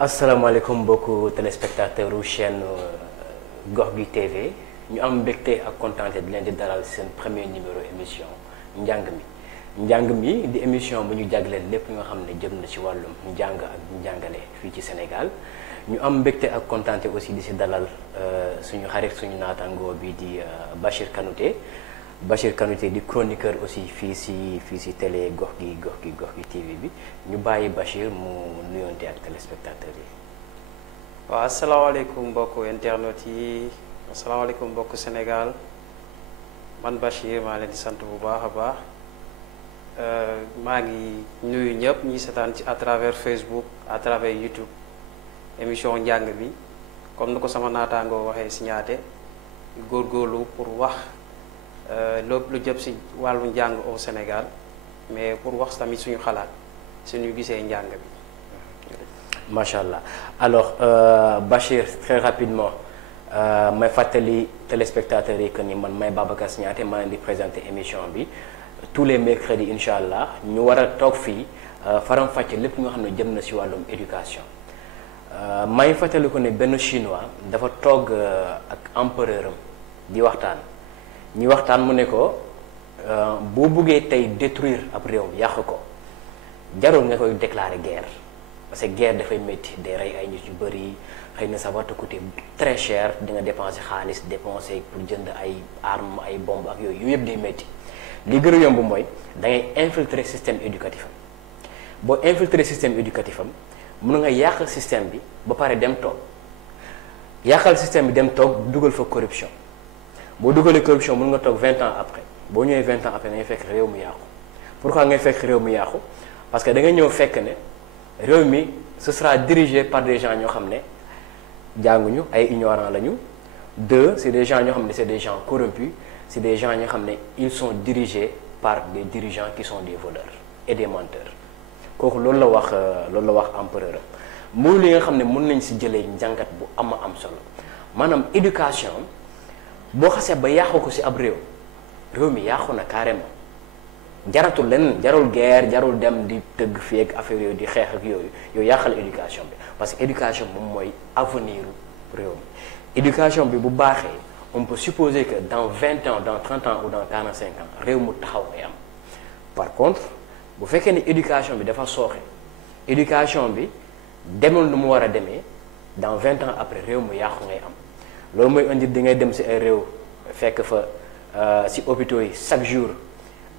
asalaamaaleykum mbokku téléspectateur u chaîne Gox gi TV ñu am mbégte ak kontaante di leen di dalal seen premier numéro émission njàng mi di émission bu ñu jagleel lépp nga xam ne jëm na ci wàllum njàng ak njàngale fii ci Sénégal ñu am mbégte ak kontaante aussi di si dalal suñu xarit suñu naataangoo bi di Bachir Kanouté di chroniqueur aussi fii si télé Gox gi TV bi ñu bàyyi Bachir mu nuyonte ak téléspectateurs yi. waaw asalaamaaleykum mbokku internet yi asalaamaaleykum mbokku Sénégal man Bachir maa leen di sant bu baax a baax maa ngi nuyu ñëpp ñi seetaan ci à travers Facebook à travers YouTube émission njàng bi comme ni ko sama naataangoo waxee si ñaate góorgóorlu pour wax lépp lu jëm si wàllu njàng au Sénégal mais pour wax tamit suñu xalaat suñu gisee njàng bi. macha allah alors Bachir très rapidement may fàttali téléspectateurs yi que ni man may Babacar Signaté maa leen di présenter émission bi tous les mercredis incha allah ñu war a toog fii faram-fàcce lépp nga xam ne jëm na si wàllum éducation maa ngi fàttali ko ne benn chinois dafa toog ak empereur am di waxtaan ñi waxtaan mu ne ko boo buggee tey détruire ab réew yàq ko jarul nga koy déclarer guerre. parce que guerre dafay métti day rey ay nit yu bëri xëy na ça va te coûter très cher di nga dépenser xaalis dépenser pour jënd ay armes ay bombes ak yooyu yëpp day métti li gën a yomb mooy da ngay infiltrer système éducatif am boo infiltrer système éducatif am mun nga yàq système bi ba pare dem toog yàqal système bi dem toog dugal fa corruption boo dugalee corruption mun nga toog 20 ans après boo ñëwee 20 ans après da ngay fekk réew mu yàqu pourquoi ngay fekk réew mu yàqu parce que da nga ñëw fekk ne. réew mi ce sera dirigé par des gens ñoo xam ne jànguñu ay ignorants lañu deux c'est des gens ñoo xam ne c'est des gens corrompus c'est des gens ñoo xam ne ils sont dirigés par des dirigeants qui sont des voleurs et des menteurs kooku loolu la wax empereur muy li nga xam ne mën nañ si jëlee njàngat bu am solo maanaam éducation boo xasee ba yàqu ko si ab réew mi yàqu na carrément. jaratul lenn jarul guerre jarul dem di tëgg fii ak affaire yooyu di xeex ak yooyu yàqal éducation bi parce que éducation moom mooy avenir réew mi éducation bi bu baaxee on peut supposer que dans 20 ans dans 30 ans ou dans 45 ans réew mu taxaw ngay am par contre bu fekkee ne éducation bi dafa sooxe éducation bi demul nu mu war a demee dans 20 ans après réew mu yàqu ngay am loolu mooy indi di ngay dem si ay réew fekk fa si hôpitaux yi chaque jour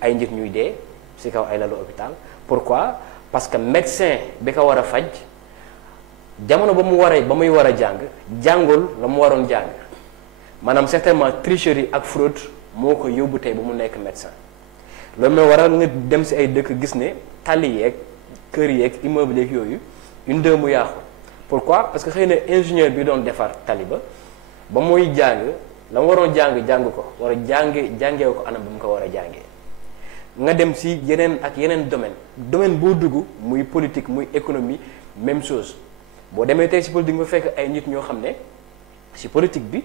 ay nit ñuy dee ci kaw ay lalu hôpital pourquoi parce que médecin bi ko war a faj jamono ba muy war a jàngul la mu waroon jàng maanaam certainement tricherie ak fraude moo ko yóbbu tey ba mu nekk médecin loolu mooy waral nga dem ci ay dëkk gis ne tali yeeg kër yeeg immeuble yeeg yooyu une deux mu yàqu pourquoi parce que xëy na ingénieur bi doon defar tali ba muy jàng la mu waroon jàng ko war a jàngee ko anam bi mu ko war a jàngee nga dem ci yeneen domaine boo dugg muy politique muy économie même chose boo demee tey ci politique nga fekk ay nit ñoo xam ne ci politique bi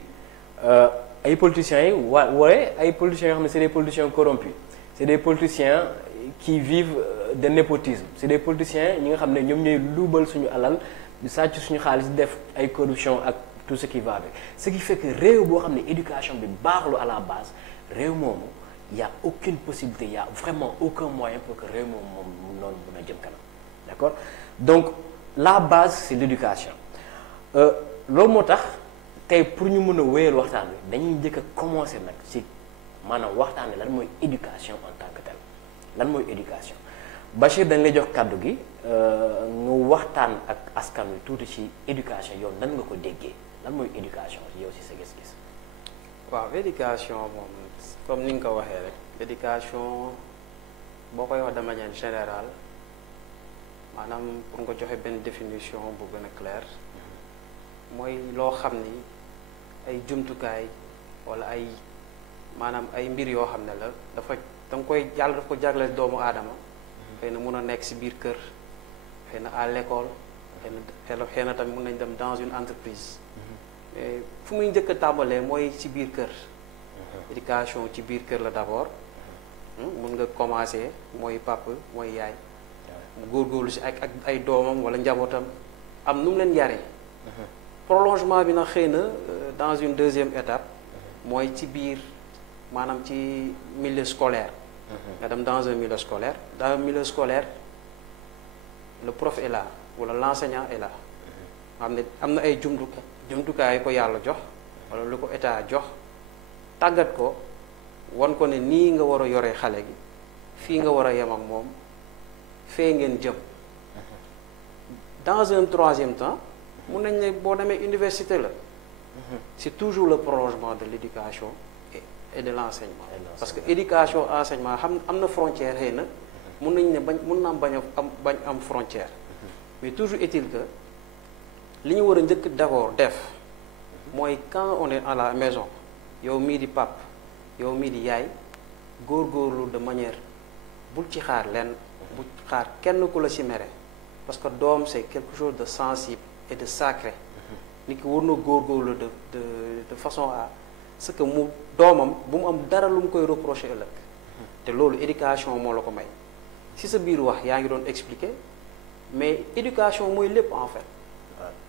ay politiciens yi wala ay politiciens yoo xam ne c'est des politiciens corrompus c'est des politiciens qui vivent de népotisme c'est des politiciens ñi nga xam ne ñoom ñooy luubal suñu alal di sàcc suñu xaalis def ay corruption ak tout ce qui va avec ce qui fait que réew boo xam ne éducation bi baaxlu à la base réew moomu y a aucune possibilité y a vraiment aucun moyen pour que réew moom noonu mën a jëm kanam d'accord donc la base c'est l'éducation loolu moo tax tey pour ñu mën a wéyal waxtaan bi dañuy njëkk a commencer nag ci maanaam waxtaan lan mooy éducation en tant que tel lan mooy éducation Bachir dañ lay jox kàddu gi nga waxtaan ak askan wi tuuti ci éducation yow nan nga ko déggee lan mooy éducation yow ci sa gis-gis. waaw éducation moom comme ni nga ko waxee rek éducation boo koy wax de manière générale maanaam pour nga joxe benn définition bu gën a claire mooy loo xam ni ay jumtukaay walla ay maanaam ay mbir yoo xam ne la dafa danga koy yàlla daf ko jagleel doomu aadama xëy na mun a nekk ci biir kër xëy na à l'école xëy na tamit mun nañ dem dans une entreprise mais fu muy njëkk a tàmbalee mooy ci biir kër éducation ci biir kër la d'abord mun nga commencer mooy papa mooy yaay mu góorgóorlu si ak ay doomam wala njabootam am nu mu leen yaree. prolongement bi nag xëy na dans une deuxième étape mooy ci biir maanaam ci milieu scolaire. nga dem dans un milieu scolaire le prof est là wala l'enseignant est là. xam ne am na ay jumtukaay yu ko yàlla jox wala lu ko état jox tàggat ko wan ko ne nii nga war a yore xale gi fii nga war a yem ak moom fee ngeen jëm. dans un troisième temps mun nañ ne boo demee université la. c'est toujours le prolongement de l'éducation et de l'enseignement. Parce que éducation enseignement am na frontière xëy na mun nañ ne mun na bañ am frontière. mais toujours est-il que li ñu war a njëkk d'abord def mooy quand on est à la maison yow mii di pap yow mii di yaay góorgóorlu de manière bul ci xaar lenn bul xaar kenn ku la ci mere parce que doom c'est quelque chose de sensible et de sacré nit ki war na góorgóorlu de façon à ce que mu doomam bu mu am dara lu mu koy reprocher ëllëg te loolu éducation moo la ko may si sa biir wax yaa ngi doon expliquer mais éducation mooy lépp en fait.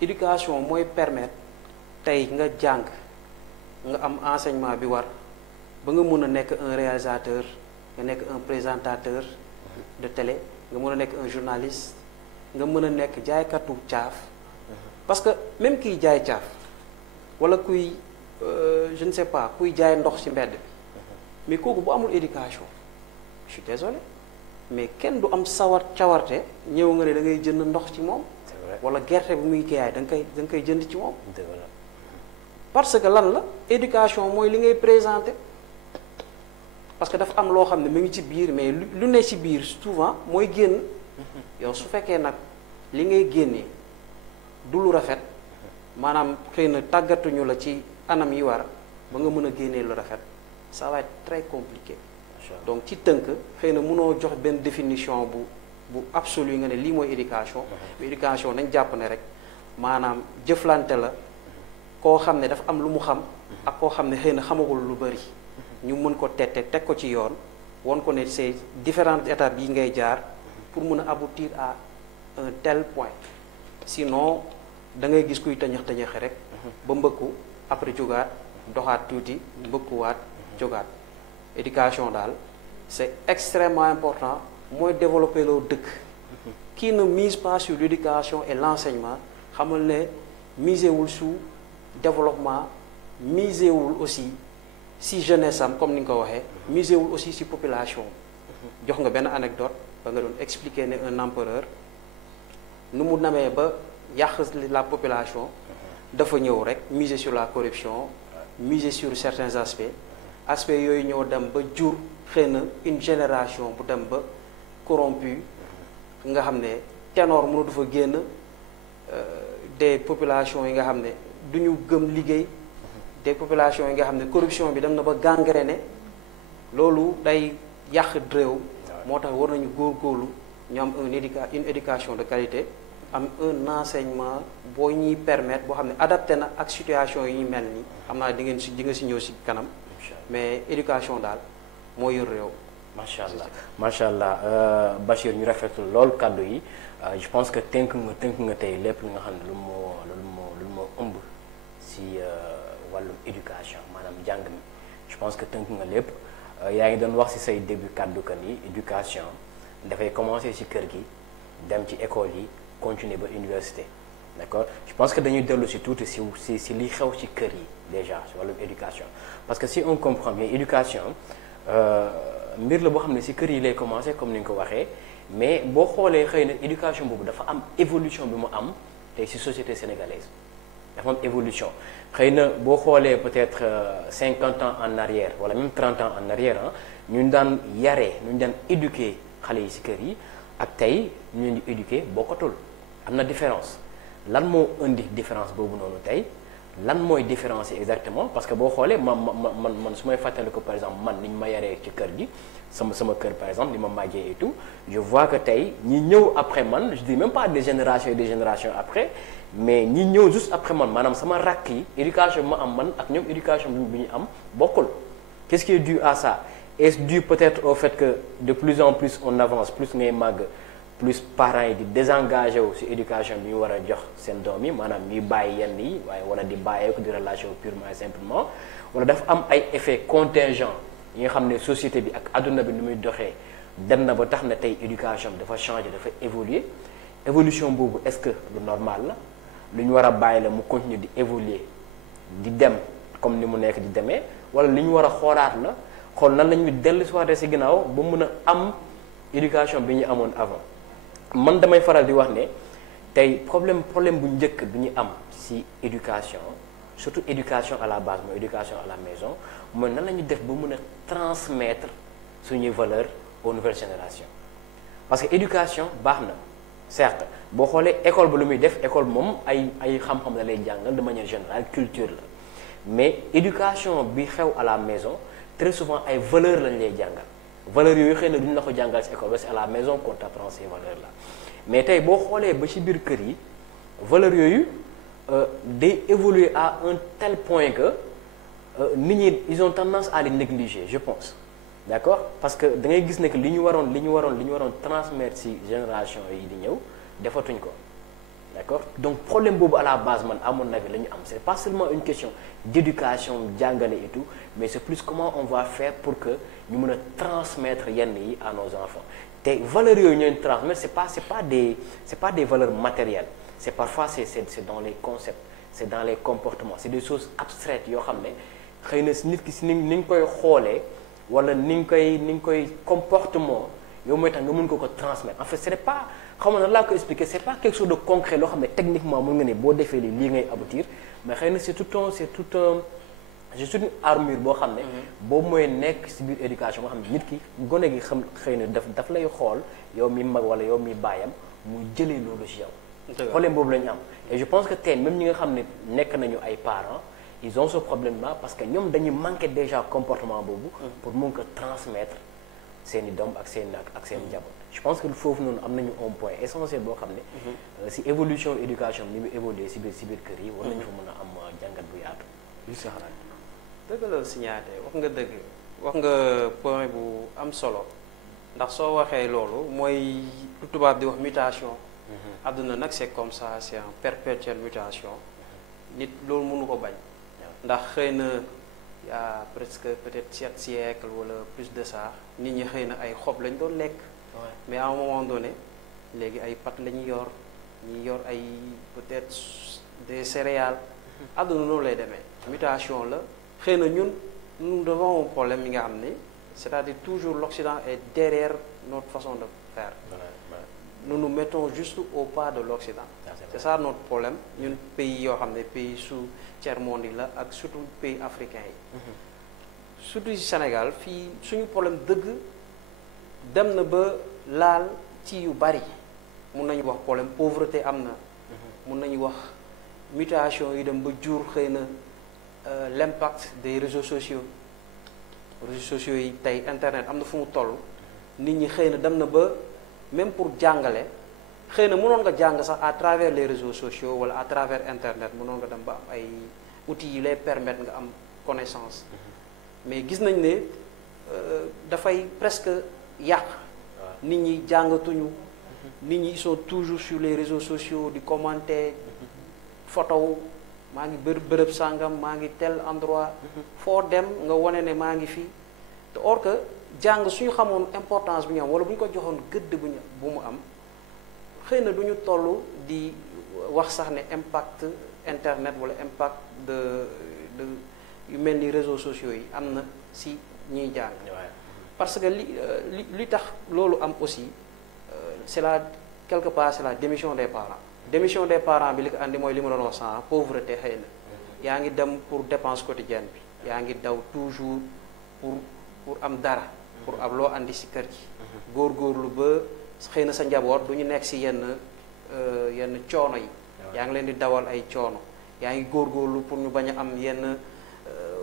éducation mooy permettre tey nga jàng nga am enseignement bi war ba nga mën a nekk un réalisateur nga nekk un présentateur de télé nga mën a nekk un journaliste nga mën a nekk jaaykatu caaf parce que même kiy jaay caaf wala kuy je ne sais pas kuy jaay ndox ci mbedd bi mais kooku bu amul éducation je suis désolé mais kenn du am cawarte ñëw nga ne da ngay jënd ndox ci moom wala gerte bu muy kiyaay da nga koy jënd ci moom. parce que lan la éducation mooy li ngay présenter parce que dafa am loo xam ne mu ngi ci biir mais lu ne ci biir souvent mooy génn yow su fekkee nag li ngay génnee du lu rafet maanaam xëy na tàggatuñu la ci anam yi war ba nga mën a génnee lu rafet ça va être très compliqué. donc ci tënk xëy na mënoo jox benn définition bu absolu nga ne lii mooy éducation. mais éducation nañ jàpp ne rek maanaam jëflante la koo xam ne dafa am lu mu xam ak koo xam ne xëy na xamagul lu bari ñu mën ko teg ko ci yoon won ko ne c'est différentes étapes yi ngay jaar pour mën a aboutir à un tel point sinon da ngay gis kuy tëñëx rek ba mbëkku après jógaat doxaat tuuti mbëkkuwaat jógaat éducation daal c'est extrêmement important mooy développer loo dëkk qui ne mise pas sur l'éducation et l'enseignement xamal ne miser wul su développement miser wul aussi si jeunesse am comme ni nga ko waxee miser wul aussi si population jox nga benn anecdote ba nga doon expliquer ne un empereur nu mu namee ba yàq la population dafa ñëw rek miser sur la corruption miser sur certains aspects yooyu ñëw dem ba jur xëy na une génération bu dem ba corrompu nga xam ne ténor mënu du fa génn des populations yi nga xam ne du ñu gëm liggéey des populations yi nga xam ne corruption bi dem na ba gangréné loolu day yàq réew moo tax war nañu góorgóorlu ñu am une éducation de qualité am un enseignement boo ñuy permettre boo xam ne adapté na ak situation yi ñu mel ni xam naa di nga si ñëw si kanam mais éducation daal moo yor réew. macha allah Bachir ñu rafetlu loolu kàddu yi je pense que tënk nga tey lépp li nga xam ne lu moo ëmb si wàllum éducation maanaam jàng mi je pense que tënk nga lépp yaa ngi doon wax si say début kàddu kan yi éducation dafay commencer si kër gi dem ci école yi continuer ba université d'accord je pense que dañuy dellu si tuuti si li xew ci kër yi déjà si wàllum éducation parce que si on comprend bien éducation mbir la boo xam ne si kër yi lay commencer comme ni nga ko waxee mais boo xoolee xëy na éducation boobu dafa am évolution bi mu am tey si société sénégalaise dafa am évolution xëy na boo xoolee peut-être 50 ans en arrière wala même 30 ans en arrière ñu daan yaree ñu daan éduquer xale yi si kër yi ak tey ñu leen di éduquer bokkatul am na différence lan moo indi différence boobu noonu tey lan mooy différence yi exactement parce que boo xoolee man su may fàttali ko par exemple man ni ñu ma yaree ci kër gi sama kër par exemple ni ma màggee et tout je vois que tey ñi ñëw après man je dis même pas des générations et des générations après mais ñi ñëw juste après man maanaam sama rakk yi éducation bi ma am man ak ñoom éducation bi ñu am bokkul qu'est-ce qui est dû à ça est-ce dû peut-être au fait que de plus en plus on avance plus ngay màgg plus parents yi di désengagé wu ci éducation bi ñu war a jox seen doom yi maanaam ñuy bàyyi yenn yi waaye wala di bàyyeeku di relation purement et simplement wala dafa am ay effets contingents yi nga xam ne société bi ak adduna bi ni muy doxee dem na ba tax na tey éducation bi dafa changer dafa évoluer évolution boobu est-ce que lu normal la lu ñu war a bàyyi la mu continuer di évoluer di dem comme ni mu nekk di demee wala li ñu war a xoolaat la xool nan la ñuy dellu si waatee si ginnaaw ba mun a am éducation bi ñu amoon avant man damay faral di wax ne tey problème bu njëkk bi ñu am si éducation surtout éducation à la base mooy éducation à la maison mooy nan la ñuy def ba mun a transmettre suñuy valeurs aux nouvelles générations parce que éducation baax na certes boo xoolee école ba lu muy def école moom ay xam-xam la lay jàngal de manière générale culture la mais éducation bi xew à la maison très souvent ay valeurs lañ lay jàngal valeurs yooyu xëy na duñ la ko jàngal ci école ba c'est à la maison qu'on t'apprend ces valeurs là mais tey boo xoolee ba ci biir kër yi valeurs yooyu day évoluer à un tel point que nit ñi ils ont tendance à les négliger je pense d'accord parce que da ngay gis ne que li ñu waroon transmettre ci génération yi di ñëw defatuñ ko d'accord donc problème boobu à la base man à mon avis la ñu am c'est pas seulement une question d'éducation jàngale et tout mais c'est plus comment on va faire pour que ñu mën a transmettre yenn yi à nos enfants te valeurs yooyu ñooy transmettre c'est pas des valeurs matérielles c'est parfois c'est dans les concepts c'est dans les comportements c'est des choses abstraites yoo xam ne xëy na si nit ki si ni nga koy xoolee wala ni nga koy comportement yow mooy tax nga mën ko transmettre en fait ce n'est pas xam na laa ko expliquer c'est pas quelque chose de concret loo xam ne techniquement mën nga ne boo defee lii ngay aboutir mais xëy na c'est tout une armure boo xam ne boobu mooy nekk ci biir éducation boo xam ne nit ki gone gi xam xëy na daf lay xool yow mi mag wala yow mi baayam mu jëlee loolu ci yow problème boobu la ñu am et je pense que tey même ñi nga xam ne nekk nañu ay parents ils ont ce problème là parce que ñoom dañuy manquer déjà comportement boobu pour mun ko transmettre seen i doom ak seen njaboot je pense que foofu noonu am nañu un point essentiel boo xam ne si évolution éducation ni mu évoluer si biir kër yi war nañu fa mën a am jàngat bu yaatu lu si xalaat dëgg la Signaté wax nga dëgg wax nga point bu am solo ndax soo waxee loolu mooy lu tubaab di wax mutation àdduna nag c'est comme ça c'est en perpétuelle mutation nit loolu mënu ko bañ ndax xëy na y a presque peut-être 7 siècles wala plus de ça nit ñi xëy na ay xob lañ doon lekk mais à un moment donné léegi ay pat la ñu yor ñi yor ay peut-être des céréales àdduna noonu lay demee mutation la xëy na ñun nous avons un problème yi nga xam ne c'est-à-dire toujours l'Occident est derrière notre façon de faire nous nous mettons juste au pas de l'Occident c'est ça notre problème ñun pays yoo xam ne pays sous tiers-monde yi la ak surtout pays africains yi surtout ci Sénégal fii suñu problème dëgg dem na ba laal ci yu bari mun nañu wax problème pauvreté am na mun nañu wax mutation yi dem ba jur xëy na l'impact des réseaux sociaux yi tey internet am na fu mu toll nit ñi xëy na dem na ba même pour jàngale xëy na mënoon nga jàng sax à travers les réseaux sociaux wala à travers internet mënoon nga dem ba am ay outils yi lay permettre nga am connaissance mais gis nañ ne dafay presque yàq nit ñi jàngatuñu nit ñi ils sont toujours sur les réseaux sociaux di commenter photo maa ngi bërëb sàngam maa ngi tel endroit foo dem nga wane ne maa ngi fii te or que jàng suñu xamoon importance bi ñu am wala bu ñu ko joxoon gëdd bu mu am xëy na du ñu toll di wax sax ne impact internet wala impact de yu mel ni réseaux sociaux yi am na si ñuy jàng parce que li tax loolu am aussi c'est quelque part c'est la démission des parents bi li ko andi mooy li ma doon wax sànq pauvreté xëy na yaa ngi dem pour dépense quotidienne bi yaa ngi daw toujours pour am dara pour am loo andi si kër gi góorgóorlu ba xëy na sa njaboot du ñu nekk si yenn coono yi yaa ngi leen di dawal ay coono yaa ngi góorgóorlu pour ñu bañ a am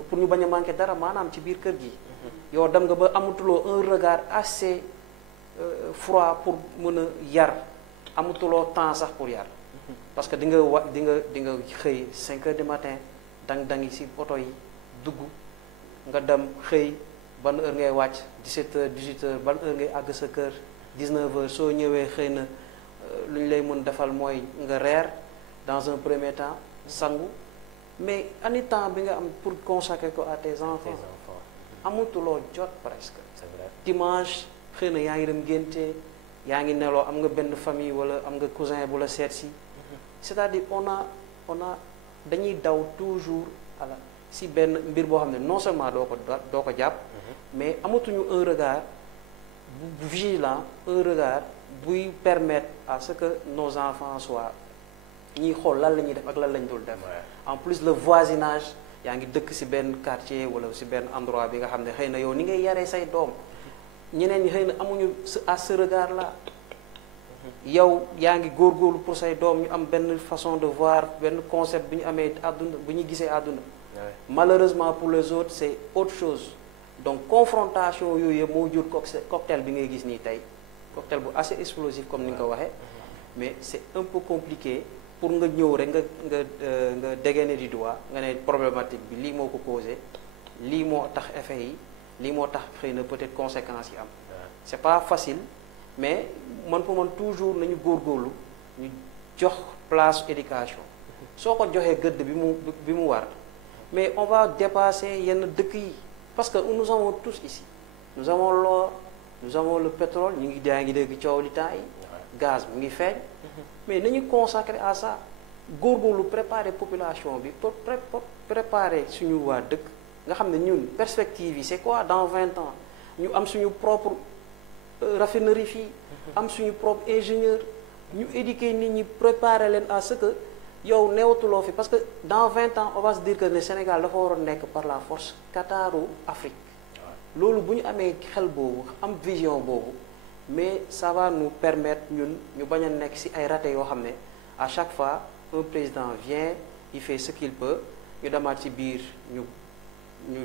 pour ñu bañ a manqué dara maanaam ci biir kër gi yow dem nga ba amatuloo un regard assez froid pour mën a yar amatuloo temps sax pour yar parce que di nga xëy 5 heures du matin dangi si oto yi dugg nga dem xëy ban heure ngay wàcc 17 heures 18 heures ban heure ngay àgg sa kër 19h soo ñëwee xëy na lu ñu lay mën defal mooy nga reer dans un premier temps sangu mais ani temps bi nga am pour consacrer ko à tes enfants amutuloo jot presque. c'est vrai. dimanche xëy na yaa ngi dem ngénte yaa ngi neloo am nga benn famille wala am nga cousin bu la seet si c'est-à-dire on a dañuy daw toujours ala si benn mbir boo xam ne non seulement doo ko jàpp mais amatuñu un regard bu vigilant, un regard buy permettre à ce que nos enfants soient ñiy xool lan la ñuy def ak lan lañ dul def. En plus le voisinage yaa ngi dëkk ci benn quartier wala ci benn endroit bi nga xam ne xëy na yow ni ngay yaree say doom ñeneen ñi xëy na amuñu à ce regard là. yow yaa ngi góorgóorlu pour say doom ñu am benn façon de voir benn concept bu ñu amee àdduna bu ñu gisee àdduna. Malheureusement pour les autres c'est autre chose. Donc confrontation yooyu yëpp moo jur cocktail bi ngay gis nii tey cocktail bu assez explosif comme ni nga ko waxee mais c'est un peu compliqué pour nga ñëw rek nga dégainer du doigt nga ne problématique bi lii moo ko causé lii moo tax effet yi lii moo tax xëy na peut-être conséquences yi am. C'est pas facile mais man pour man toujours nañu góorgóorlu ñu jox place éducation soo ko joxee gëdd bi mu war mais on va dépasser yenn dëkk yi. Parce que nous avons tous ici nous avons l'or nous avons le pétrole ñu ngi daa ngi dégg coow li temps yi gaz mu ngi feeñ mais nañu consacrer à ça góorgóorlu préparer population bi pour préparer suñu waa dëkk nga xam ne ñun perspective yi c'est quoi dans 20 ans ñu am suñu propre raffinerie fii am suñu propre ingénieur ñu éduquer nit ñi préparer leen à ce que yow neewatuloo fi parce que dans 20 ans on va se dire que le Sénégal dafa waroon nekk par la force Qataru Afrique loolu bu ñu amee xel boobu am vision boobu mais ça va nous permettre ñun ñu bañ a nekk ci ay ratés yoo xam ne à chaque fois un président vient il fait ce qu'il peut ñu demaat ci biir ñu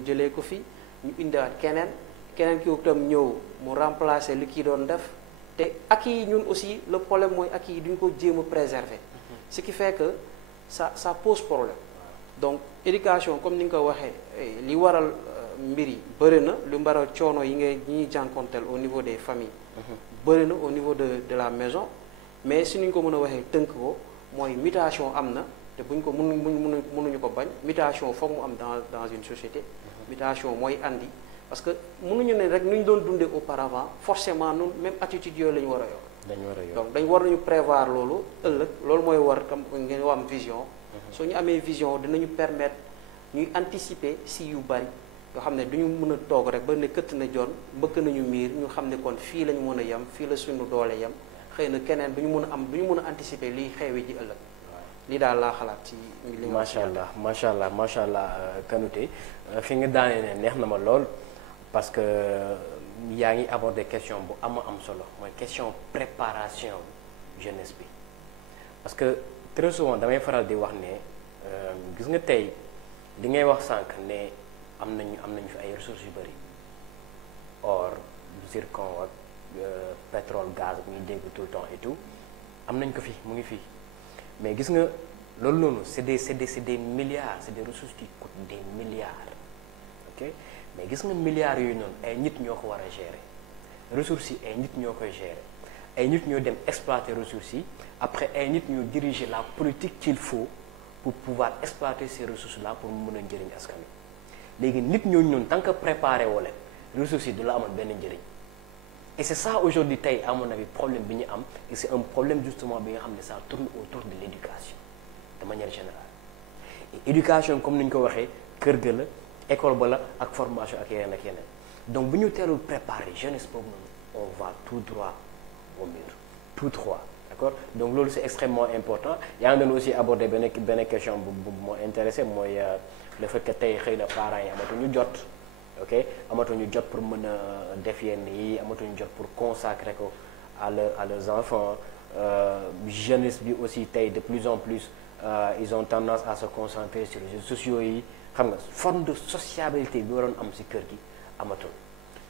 jëlee ko fi ñu indiwaat keneen ki itam ñëw mu remplacer li kii doon def te ak yi ñun aussi le problème mooy ak yi duñ ko jéem a préserver. Ce qui fait que ça pose problème donc éducation comme ni nga ko waxee li waral mbir yi bëri na lu mbaral coono yi ñuy jànkonteel au niveau des familles bëri na au niveau de la maison mais si ñu ko mën a waxee tënk ko mooy mutation am na te buñ ko mënuñu ko bañ mutation foog mu am dans une société mutation mooy andi parce que mënuñu ne rek nu ñu doon dundee auparavant forcément nun même attitude yooyu la ñu war a yor donc dañ war nañu prévoir loolu ëllëg loolu mooy war tam ngeen am vision soo ñu amee vision dinañu permettre ñuy anticiper si yu bari yoo xam ne duñu mën a toog rek ba ne këtt na jon mbëkk nañu miir ñu xam ne kon fii lañu mën a yem fii la suñu doole yem xëy na keneen duñu mën a anticiper liy xewi ji ëllëg lii daal laa xalaat ci li macha allah Kanouté fi nga daanee ne neex na ma lool parce que yaa ngi aborder question bu am solo mooy question préparation jeunesse bi parce que très souvent damay faral di wax ne gis nga tey li ngay wax sànq ne am nañu fi ay ressources yu bëri or zircon ak pétrole gaz bu ñuy dégg tout le temps et tout am nañ ko fi mu ngi fii mais gis nga loolu noonu c'est des milliards c'est des ressources qui coûtent des milliards ok mais gis nga milliards yooyu noonu ay nit ñoo ko war a gérer ressources yi ay nit ñoo koy gérer ay nit ñoo dem exploiter ressources yi après ay nit ñoo diriger la politique qu'il faut pour pouvoir exploiter ces ressources là pour mu mën a njëriñ askan wi léegi nit ñooñu noonu tant que préparé woo leen ressources yi du la amal benn njëriñ et c'est ça aujourd'hui tey à mon avis problème bi ñu am et c'est un problème justement bi nga xam ne ça tourne autour de l'éducation de manière générale et éducation comme ni ñu ko waxee kër ga la école ba la ak formation ak yeneen donc bu ñu teelul préparer jeunesse boobu noonu on va tout droit au mur tout droit d'accord donc loolu c'est extrêmement important yaa ngi doon aussi aborder benn question bu moo intéressé mooy le fait que tey xëy na parents yi amatuñu jot ok amatuñu jot pour mën a def yenn yi amatuñu jot pour consacrer ko à leurs enfants jeunesse bi aussi tey de plus en plus ils ont tendance à se concentrer sur les réseaux sociaux yi xam nga forme de sociabilité bi waroon am ci kër gi amatul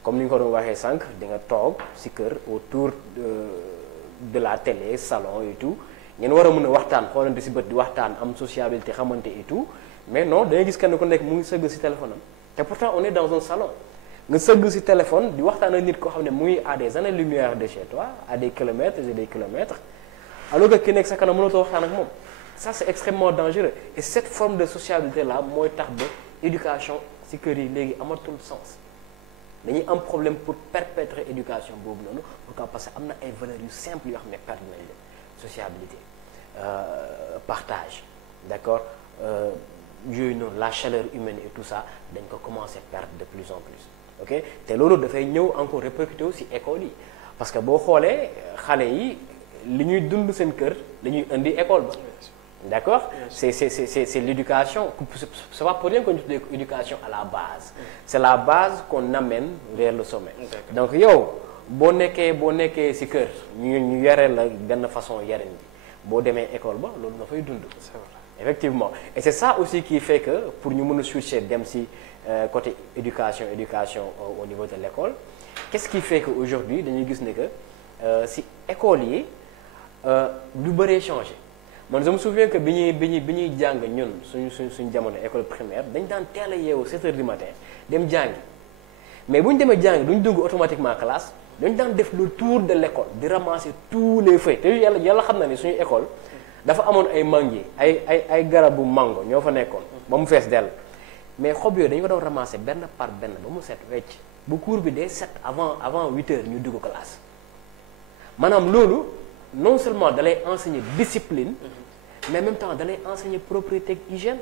comme ni nga ko doon waxee sànq di nga toog ci kër autour de la télé salon et tout ngeen war a mën a waxtaan xoolante ci bët di waxtaan am sociabilité xamante et tout mais non da ngay gis kenn ku nekk mu ngi sëgg ci téléphone am te pourtant on est dans un salon nga sëgg ci téléphone di waxtaan ak nit koo xam ne muy à des années-lumière de chez toi à des kilomètres et des kilomètres alors que ki nekk sa kanam mënatoo waxtaan ak moom ça c'est extrêmement dangereux et cette forme de sociabilité là mooy tax ba éducation ci kër yi léegi amatul sens dañuy am problème pour perpétrer éducation boobu noonu pourquoi parce que am na ay valeurs yu simples yoo xam ne perdre nañ leen sociabilité partage d'accord yooyu noonu la chaleur humaine et tout ça dañ ko commencer perdre de plus en plus ok te loolu dafay ñëw encore répercuté aussi école yi parce que boo xoolee xale yi li ñuy dund seen kër dañuy indi école ba d'accord c'est l'éducation c'est pas pour rien qu'on dit éducation à la base c'est la base qu'on amène vers le sommet donc yow boo nekkee ci kër ñu yare la benn façon yarin bi boo demee école ba loolu nga fay dund effectivement et c'est ça aussi qui fait que pour ñu mën a switcher dem ci côté éducation au niveau de l'école qu'est-ce qui fait que aujourd'hui dañuy gis ne que ci école yi lu bëree changé man je me souviens que bi ñuy jàng ñun suñ jamono école primaire dañ daan teel a yeewu 7 heures du matin dem jàngi mais bu ñu demee jàngi duñ dugg automatiquement classe dañ daan def le tour de l'école di ramasser tous les feuilles te yàlla xam na ne suñu école dafa amoon ay manguiers ay garabu mango ñoo fa nekkoon ba mu fees dell mais xob yooyu dañu ko doon ramasser benn par benn ba mu set wecc bu cours bi dee set avant 8 heures ñu dugg classe maanaam loolu non seulement da lay enseigner discipline mais en même temps da lay enseigner propriété ak hygiène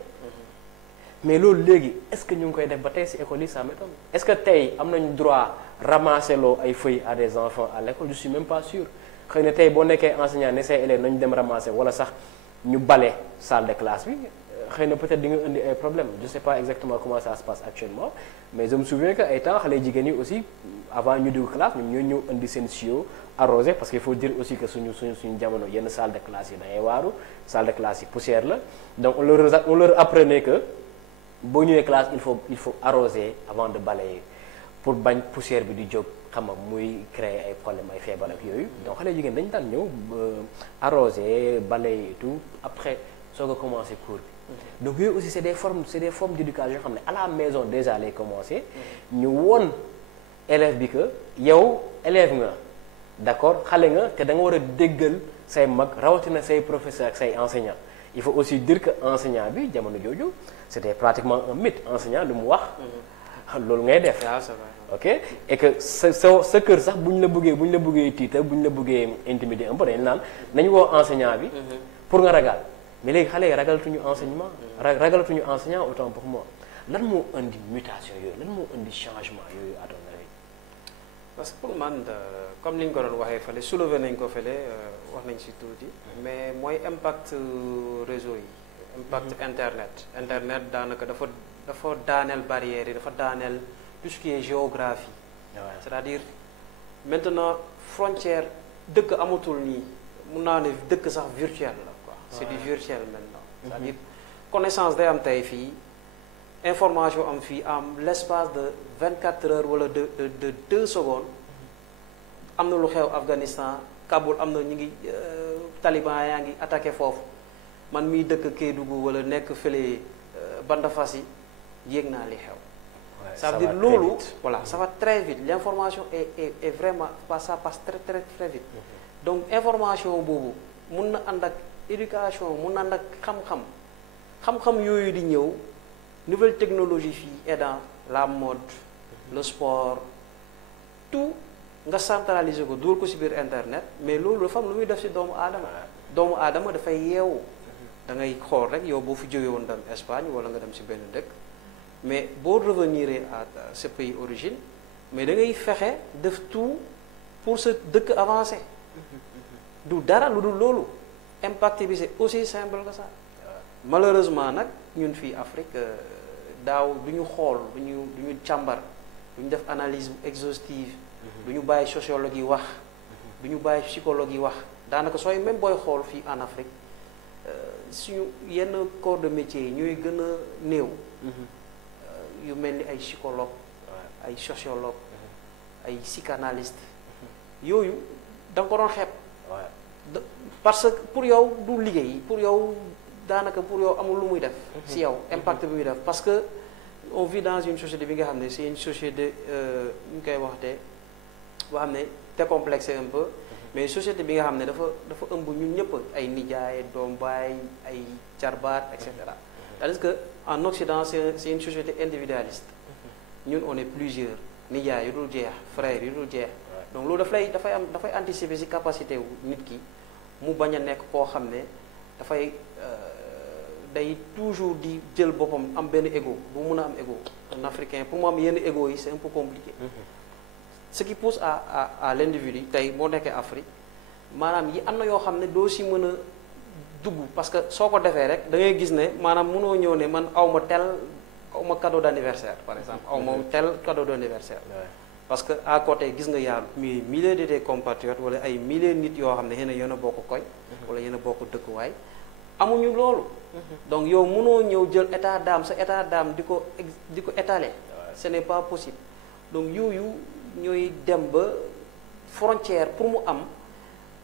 mais loolu léegi est-ce que ñu ngi koy def ba tey ci école yi ça m'étonne est-ce que tey am nañu droit ramasser loo ay feuilles à des enfants à l'école je suis même pas sûr xëy na tey boo nekkee enseignant ne say élèves nañu dem ramasser wala sax ñu bale salle de classe bi xëy na peut-être di nga indi ay problèmes je sais pas exactement comment ça se passe actuellement mais je me souviens que ay temps xale jigéen yi aussi avant ñu dugg classe ñoom ñoo ñëw indi seen sio arrosé parce qu'il faut dire aussi que suñu jamono yenn salle de classe yi da ngay waaru salle de classe yi poussière la donc on leur apprenait que boo ñëwee classe il faut arroser avant de balayer pour bañ poussière bi di jóg xam nga muy créer ay problèmes ay feebar ak yooyu donc xale jigéen dañu daan ñëw arroser balayer et tout après soog a commencer cours bi donc yooyu aussi c'est des formes d'éducation yoo xam ne à la maison déjà lay commencer ñu won élève bi que yow élève nga d'accord xale nga te da nga war a déggal say mag rawatina say professeur ak say enseignant il faut aussi dire que enseignant bi jamono jooju c'était pratiquement un mythe enseignant lu mu wax loolu ngay def ok et que sa kër sax bu ñu la bëggee tiital bu ñu la bëggee intimider un peu dañu naan nañu woo enseignant bi pour nga ragal mais léegi xale yi ragalatuñu enseignement ragalatuñu enseignant autant pour moi lan moo indi mutation yooyu lan moo indi changement yooyu à ton avis parce que pour man comme ni ñu ko doon waxee fële soulever nañ ko fële wax nañ ci tuuti mais mooy impact réseau yi impact internet daanaka dafa daaneel barrières yi dafa daaneel tout ce qui est géographie c'est-à-dire maintenant frontière dëkk amatul nii mun naa ne dëkk sax virtuel la quoi c'est du virtuel maintenant c'est-à-dire connaissance day am tey fii information am fii am l'espace de 24 heures wala de 2 secondes am na lu xew Afghanistan Kaboul am na ñu ngi taliban yaa ngi attaqué foofu man miy dëkk Kédougou wala nekk fële Bandafassi yéeg naa li xew ça veut dire loolu voilà ça va très vite l'information est vraiment ça passe très très très vite donc information boobu mun na ànd ak éducation mun na ànd ak xam-xam yooyu di ñëw nouvelle technologie fii aidant la mode le sport tout nga centraliser ko dugal ko ci biir internet mais loolu dafa am lu muy def ci doomu aadama dafay yeewu da ngay xool rek yow boo fi jógee woon dem Espagne wala nga dem ci benn dëkk mais boo revenir à ce pays origine mais da ngay fexe def tout pour sa dëkk avancer du dara lu dul loolu impact bi c'est aussi simple que ça malheureusement nag ñun fii Afrique daaw du ñu xool du ñu càmbar du ñu def analyse exhaustive du ñu bàyyi sociologue yi wax du ñu bàyyi psychologue yi wax daanaka sooy même booy xool fii en Afrique suñu yenn corps de métier yi ñooy gën a néew yu mel ni ay psychologue ay sociologue ay psychanalyste yooyu da nga ko doon xeeb parce que pour yow du liggéey pour yow daanaka pour yow amul lu muy def si yow impact bi muy def parce que on vit dans une société bi nga xam ne c'est une société ñu koy waxtee boo xam ne décomplexé un peu mais société bi nga xam ne dafa ëmb ñun ñëpp ay nijaay doom baay ay jarbaat et cetera c'est-à-dire que en Occident c'est une société individualiste ñun on est plusieurs nijaay yu dul jeex frères yu dul jeex donc loolu dafay anticiper ci capacité wu nit ki mu bañ a nekk koo xam ne dafay day toujours di jël boppam am benn ego bu mun a am ego un africain pour mu am yenn ego yi c'est un peu compliqué ce qui pousse à l'individu tey boo nekkee Afrique maanaam yi am na yoo xam ne doo si mën a dugg parce que soo ko defee rek da ngay gis ne maanaam mënoo ñëw ne man awma cadeau d'anniversaire par exemple awma tel cadeau d'anniversaire parce que à côté gis nga yaa milliers de tes compatriotes wala ay milliers nit yoo xam ne xëy na yéen a bokk koñ wala yéen a bokk dëkkuwaay amuñu loolu donc yow mënoo ñëw jël état d'âme sa état d'âme di ko étaler ce n'est pas possible donc yooyu ñooy dem ba frontière pour mu am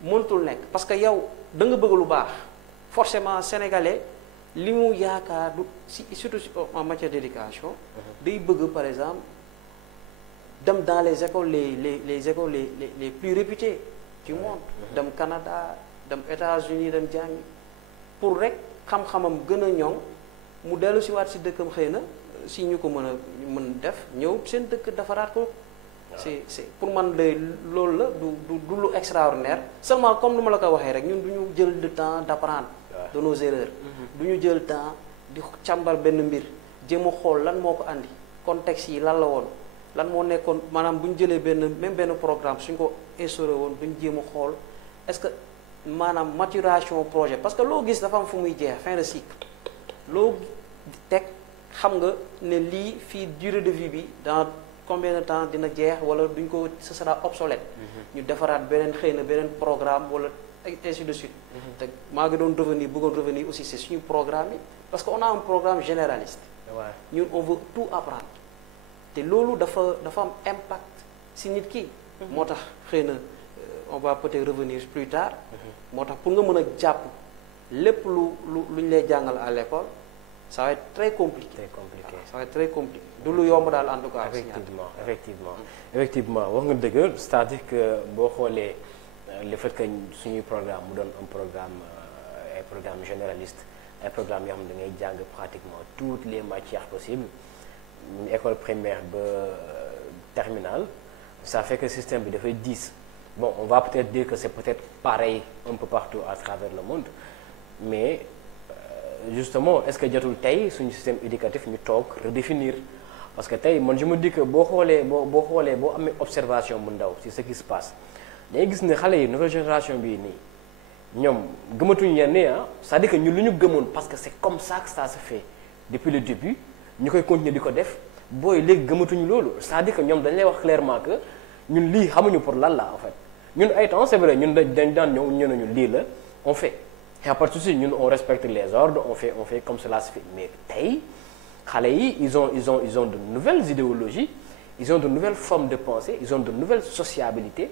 mënatul nekk parce que yow da nga bëgg lu baax forcément sénégalais li mu yaakaar du surtout en matière d'éducation day bëgg par exemple dem dans les écoles les écoles les plus réputées du monde dem Canada dem États-Unis dem jàngi pour rek xam-xamam gën a ñoŋ mu dellu si waat si dëkkam xëy na si ñu ko mën def ñëw seen dëkk defaraat ko c'est pour man de loolu la du lu extraordinaire seulement comme nu ma la ko waxee rek ñun du ñu jël le temps d'apprendre de nos erreurs du ñu jël temps di càmbar benn mbir jéem a xool lan moo ko andi contexte yi lan la woon lan moo nekkoon maanaam bu ñu jëlee même benn programme suñ ko instauré woon duñ jéem a xool est-ce que maanaam maturation projet parce que loo gis dafa am fu muy jeex fin de cycle loo teg xam nga ne lii fii durée de vie bi dans combien de temps dina jeex wala duñ ko ce sera obsolète ñu defaraat beneen xëy na beneen programme wala ainsi de suite te maa ngi doon bëggoon revenir aussi c'est suñu programme yi parce que on a un programme généraliste ñun on veut tout apprendre te loolu dafa am impact si nit ki moo tax xëy na on va peut-être revenir plus tard moo tax pour nga mën a jàpp lépp lu ñu lay jàngal à l'école ça va être très compliqué ça va être très compliqué du lu yomb daal en tout cas effectivement wax nga dëgg c'est-à-dire que boo xoolee le fait que suñuy programme mu doon un programme ay programme généraliste ay programme yoo xam ne da ngay jàng pratiquement toutes les matières possibles école primaire ba terminale ça fait que système bi dafay diis bon on va peut-être dire que c'est peut-être pareil un peu partout à travers le monde mais justement est-ce que jotul tey suñu système éducatif ñu toog redéfinir parce que tey man je me dis que boo amee observation bu ndaw ci ce qui se passe day gis ne xale yi nouvelle génération bii nii ñoom gëmatuñu yenn c'est-à-dire que ñun lu ñu gëmoon parce que c'est comme ça que ça se fait depuis le début ñu koy continuer di ko def booy léegi gëmatuñu loolu c'est-à-dire que ñoom dañ lay wax clairement que ñun lii xamuñu pour lan la en fait ñun ay temps c'est vrai ñun dañ daan ñëw ñu nañu lii la on fait et à part de ñun on respecte les ordres on fait comme cela se fait mais tey xale yi ils ont de nouvelles idéologies ils ont de nouvelles formes de pensée ils ont de nouvelles sociabilités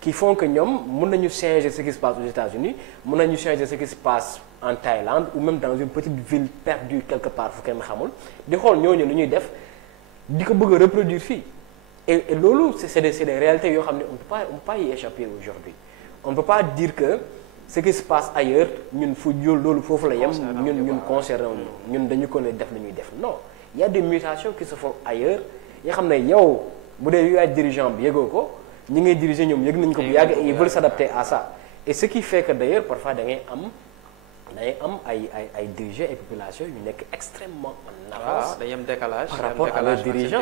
qui font que ñoom mën nañu changer ce qui se passe aux États-Unis mën nañu changer ce qui se passe en Thaïlande ou même dans une petite ville perdue quelque part fu kenn xamul di xool ñooñu lu ñuy def di ko bëgg a reproduire fii et loolu c'est des réalités yoo xam ne on peut pas y échapper aujourd'hui on ne peut pas dire que ce qui se passe ailleurs ñun loolu foofu la yem ñun concerné ñun dañu ko ne def la ñuy def non il y a des mutations qui se font ailleurs yoo xam ne yow bu dee yaay dirigeant bi yëgoo ko ñi ngay diriger ñoom yëg nañu ko bu yàgg et ils veulent s'adapter à ça et ce qui fait que d'ailleurs parfois da ngay am ay dirigeants et populations yu nekk extrêmement en avance dañuy am décalage par rapport à leurs dirigeants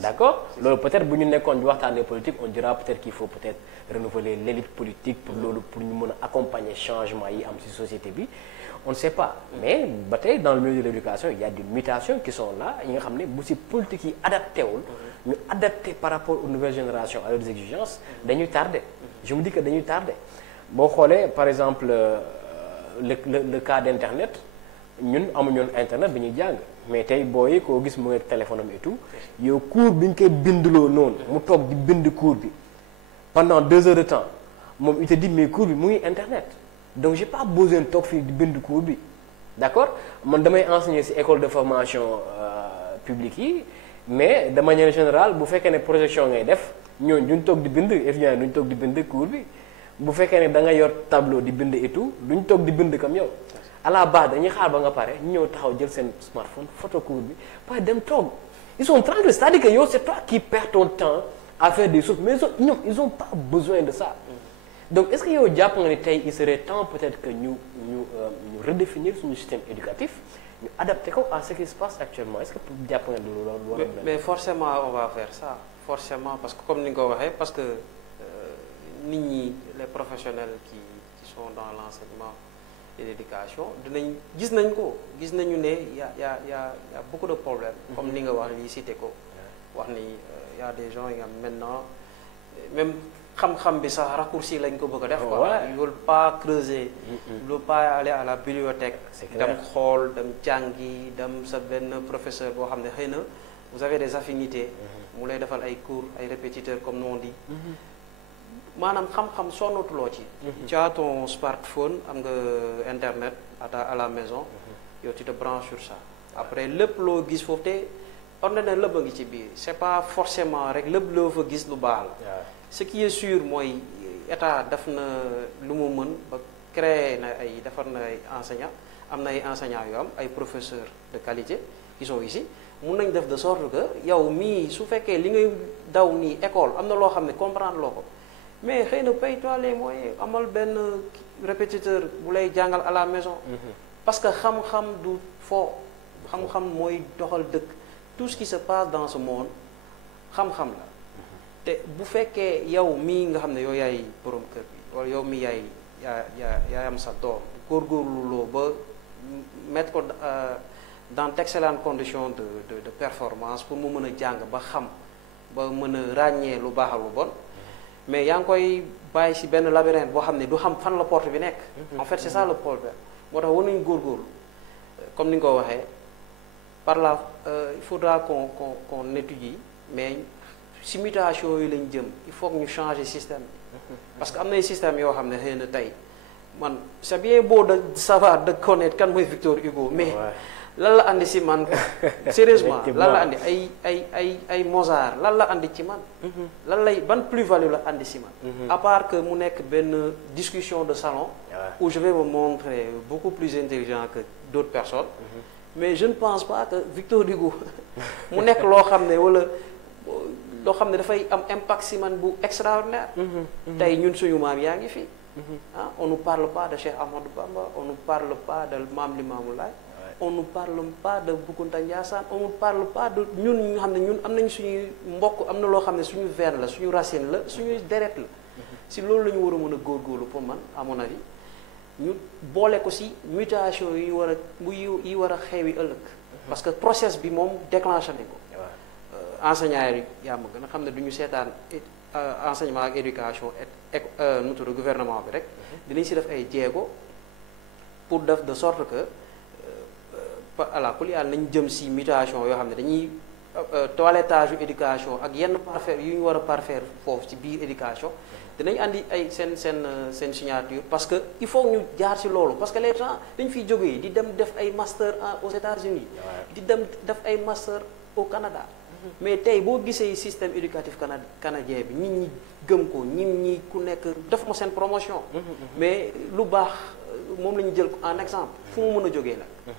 d'accord loolu peut-être bu ñu nekkoon di waxtaanee politique on dira peut-être qu'il faut peut-être renouveler l'élite politique pour loolu pour ñu mën a accompagner changement yi am ci société bi on ne sait pas mais ba tey dans le milieu de l'éducation il y a des mutations qui sont là yi nga xam ne bu ci politique yi adapté wul ñu adapté par rapport aux nouvelles générations à leurs exigences dañuy tardé je me dis que dañuy tardé boo xoolee par exemple le cas d'internet ñun amuñoon internet bi ñuy jàng mais tey booyi koo gis mu ngi téléphone am et tout yow cours bi ñu koy bindloo noonu mu toog di bind cours bi pendant 2 heures de temps moom il te dit mais cours bi mu ngi internet donc j'ai pas besoin toog fii di bind cours bi d'accord man damay enseigner ci école de formation publique yi mais de manière générale bu fekkee ne projection ngay def ñooñu duñ toog di bind étudiants yi duñ toog di bind cours bi bu fekkee ne da nga yor tableau di bind et tout duñ toog di bind comme yow à la base dañuy xaar ba nga pare ñu ñëw taxaw jël seen smartphone photo cours bi pas dem toog ils sont tranquilles c'est-à-dire que yow c'est toi qui perds ton temps à faire des choses mais ñoom ils ont pas besoin de ça donc est-ce que yow jàpp nga ni tey il serait temps peut-être que ñu redéfinir suñu système éducatif ñu adapté ko à ce qui se passe actuellement est-ce que jàpp nga loolu mais forcément on va faire ça forcément parce que comme ni nga ko waxee parce que nit ñi les professionnels qui sont dans l'enseignement et l'éducation dinañ gis nañu ne y a beaucoup de problèmes comme ni nga wax lii cité ko wax ni y a des gens yi nga maintenant même xam-xam bi sax raccourci lañ ko bëgg a def quoi ils veulent pas creuser ils veulent pas aller à la bibliothèque dem xool dem jàngi dem sa benn professeur boo xam ne xëy na vous avez des affinités mu lay defal ay cours ay répétiteurs comme nous on dit maanaam xam-xam sonnatuloo ci tu as ton smartphone am nga internet à la maison yow tu te branches sur ça après lépp loo gis foofu te ordinaire lépp a ngi ci biir c'est pas forcément rek lépp loo fa gis lu baax la ce qui est sûr mooy état def na lu mu mën ba créer na ay defar na ay enseignants am na ay enseignants yu am ay professeurs de qualité qui sont ici mun nañ def de sorte que yow mii su fekkee li ngay daw nii école am na loo xam ne comprendre loo ko mais xëy na paye-toi les moyens amal benn répétiteur bu lay jàngal à la maison parce que xam-xam du foo xam-xam mooy doxal dëkk tout ce qui se passe dans ce monde xam-xam la te bu fekkee yow mii nga xam ne yow yaay borom kër bi wala yow mii yaay am sa doom góorgóorlu loo ba mettre ko dans d'excellentes conditions de performance pour mu mën a jàng ba xam ba mën a ràññee lu baax ak lu bon mais yaa ngi koy bàyyi ci benn labyrinthe boo xam ne du xam fan la porte bi nekk en fait c'est ça le problème moo tax war nañu góorgóorlu comme ni nga ko waxee par là il faudra qu'on étudie mais ci mutation yi lañ jëm il faut que ñu changer système bi parce que am na ay système yoo xam ne xëy na tey man c'est bien beau de savoir de connaître kan mooy Victor Hugo mais lan la andi ci man sérieusement lan la andi ay Mozart lan la andi ci man lan lay ban plus-value la andi ci man à part que mu nekk benn discussion de salon où je vais me montrer beaucoup plus intelligent que d'autres personnes mais je ne pense pas que Victor Hugo mu nekk loo xam ne wala loo xam ne dafay am impact ci man bu extraordinaire tey ñun suñu maam yaa ngi fii on nous parle pas de Cheikh Ahmadou Bamba on nous parle pas de Mame Limamou Laye on nous parle pas de Boukounta Ndiassane on nous parle pas de ñun ñu xam ne ñun am nañ suñuy mbokk am na loo xam ne suñu veine la suñu racine la suñuy deret la si loolu la ñu war a mën a góorgóorlu pour man à mon avis ñu boole ko si mutation yi war a yi war a xewi ëllëg parce que process bi moom déclenché nañ ko enseignants yi yaa ma gën a xam ne du ñu seetaan enseignement ak éducation nu tudd gouvernement bi rek dinañ si def ay jéego pour def de sorte que ala kuli yàlla nañ jëm si mutation yoo xam ne dañuy toilettage yu éducation ak yenn parfaire yu ñu war a parfaire foofu ci biir éducation dinañ andi ay seen signature parce que il faut ñu jaar si loolu parce que les gens dañ fiy jógee di dem def ay master aux États-Unis di dem def ay master au Canada mais tey boo gisee système éducatif canadien bi nit ñi gëm ko nit ñi ku nekk def ma seen promotion mais lu baax moom la ñu jël en exemple fu mu mën a jógee nag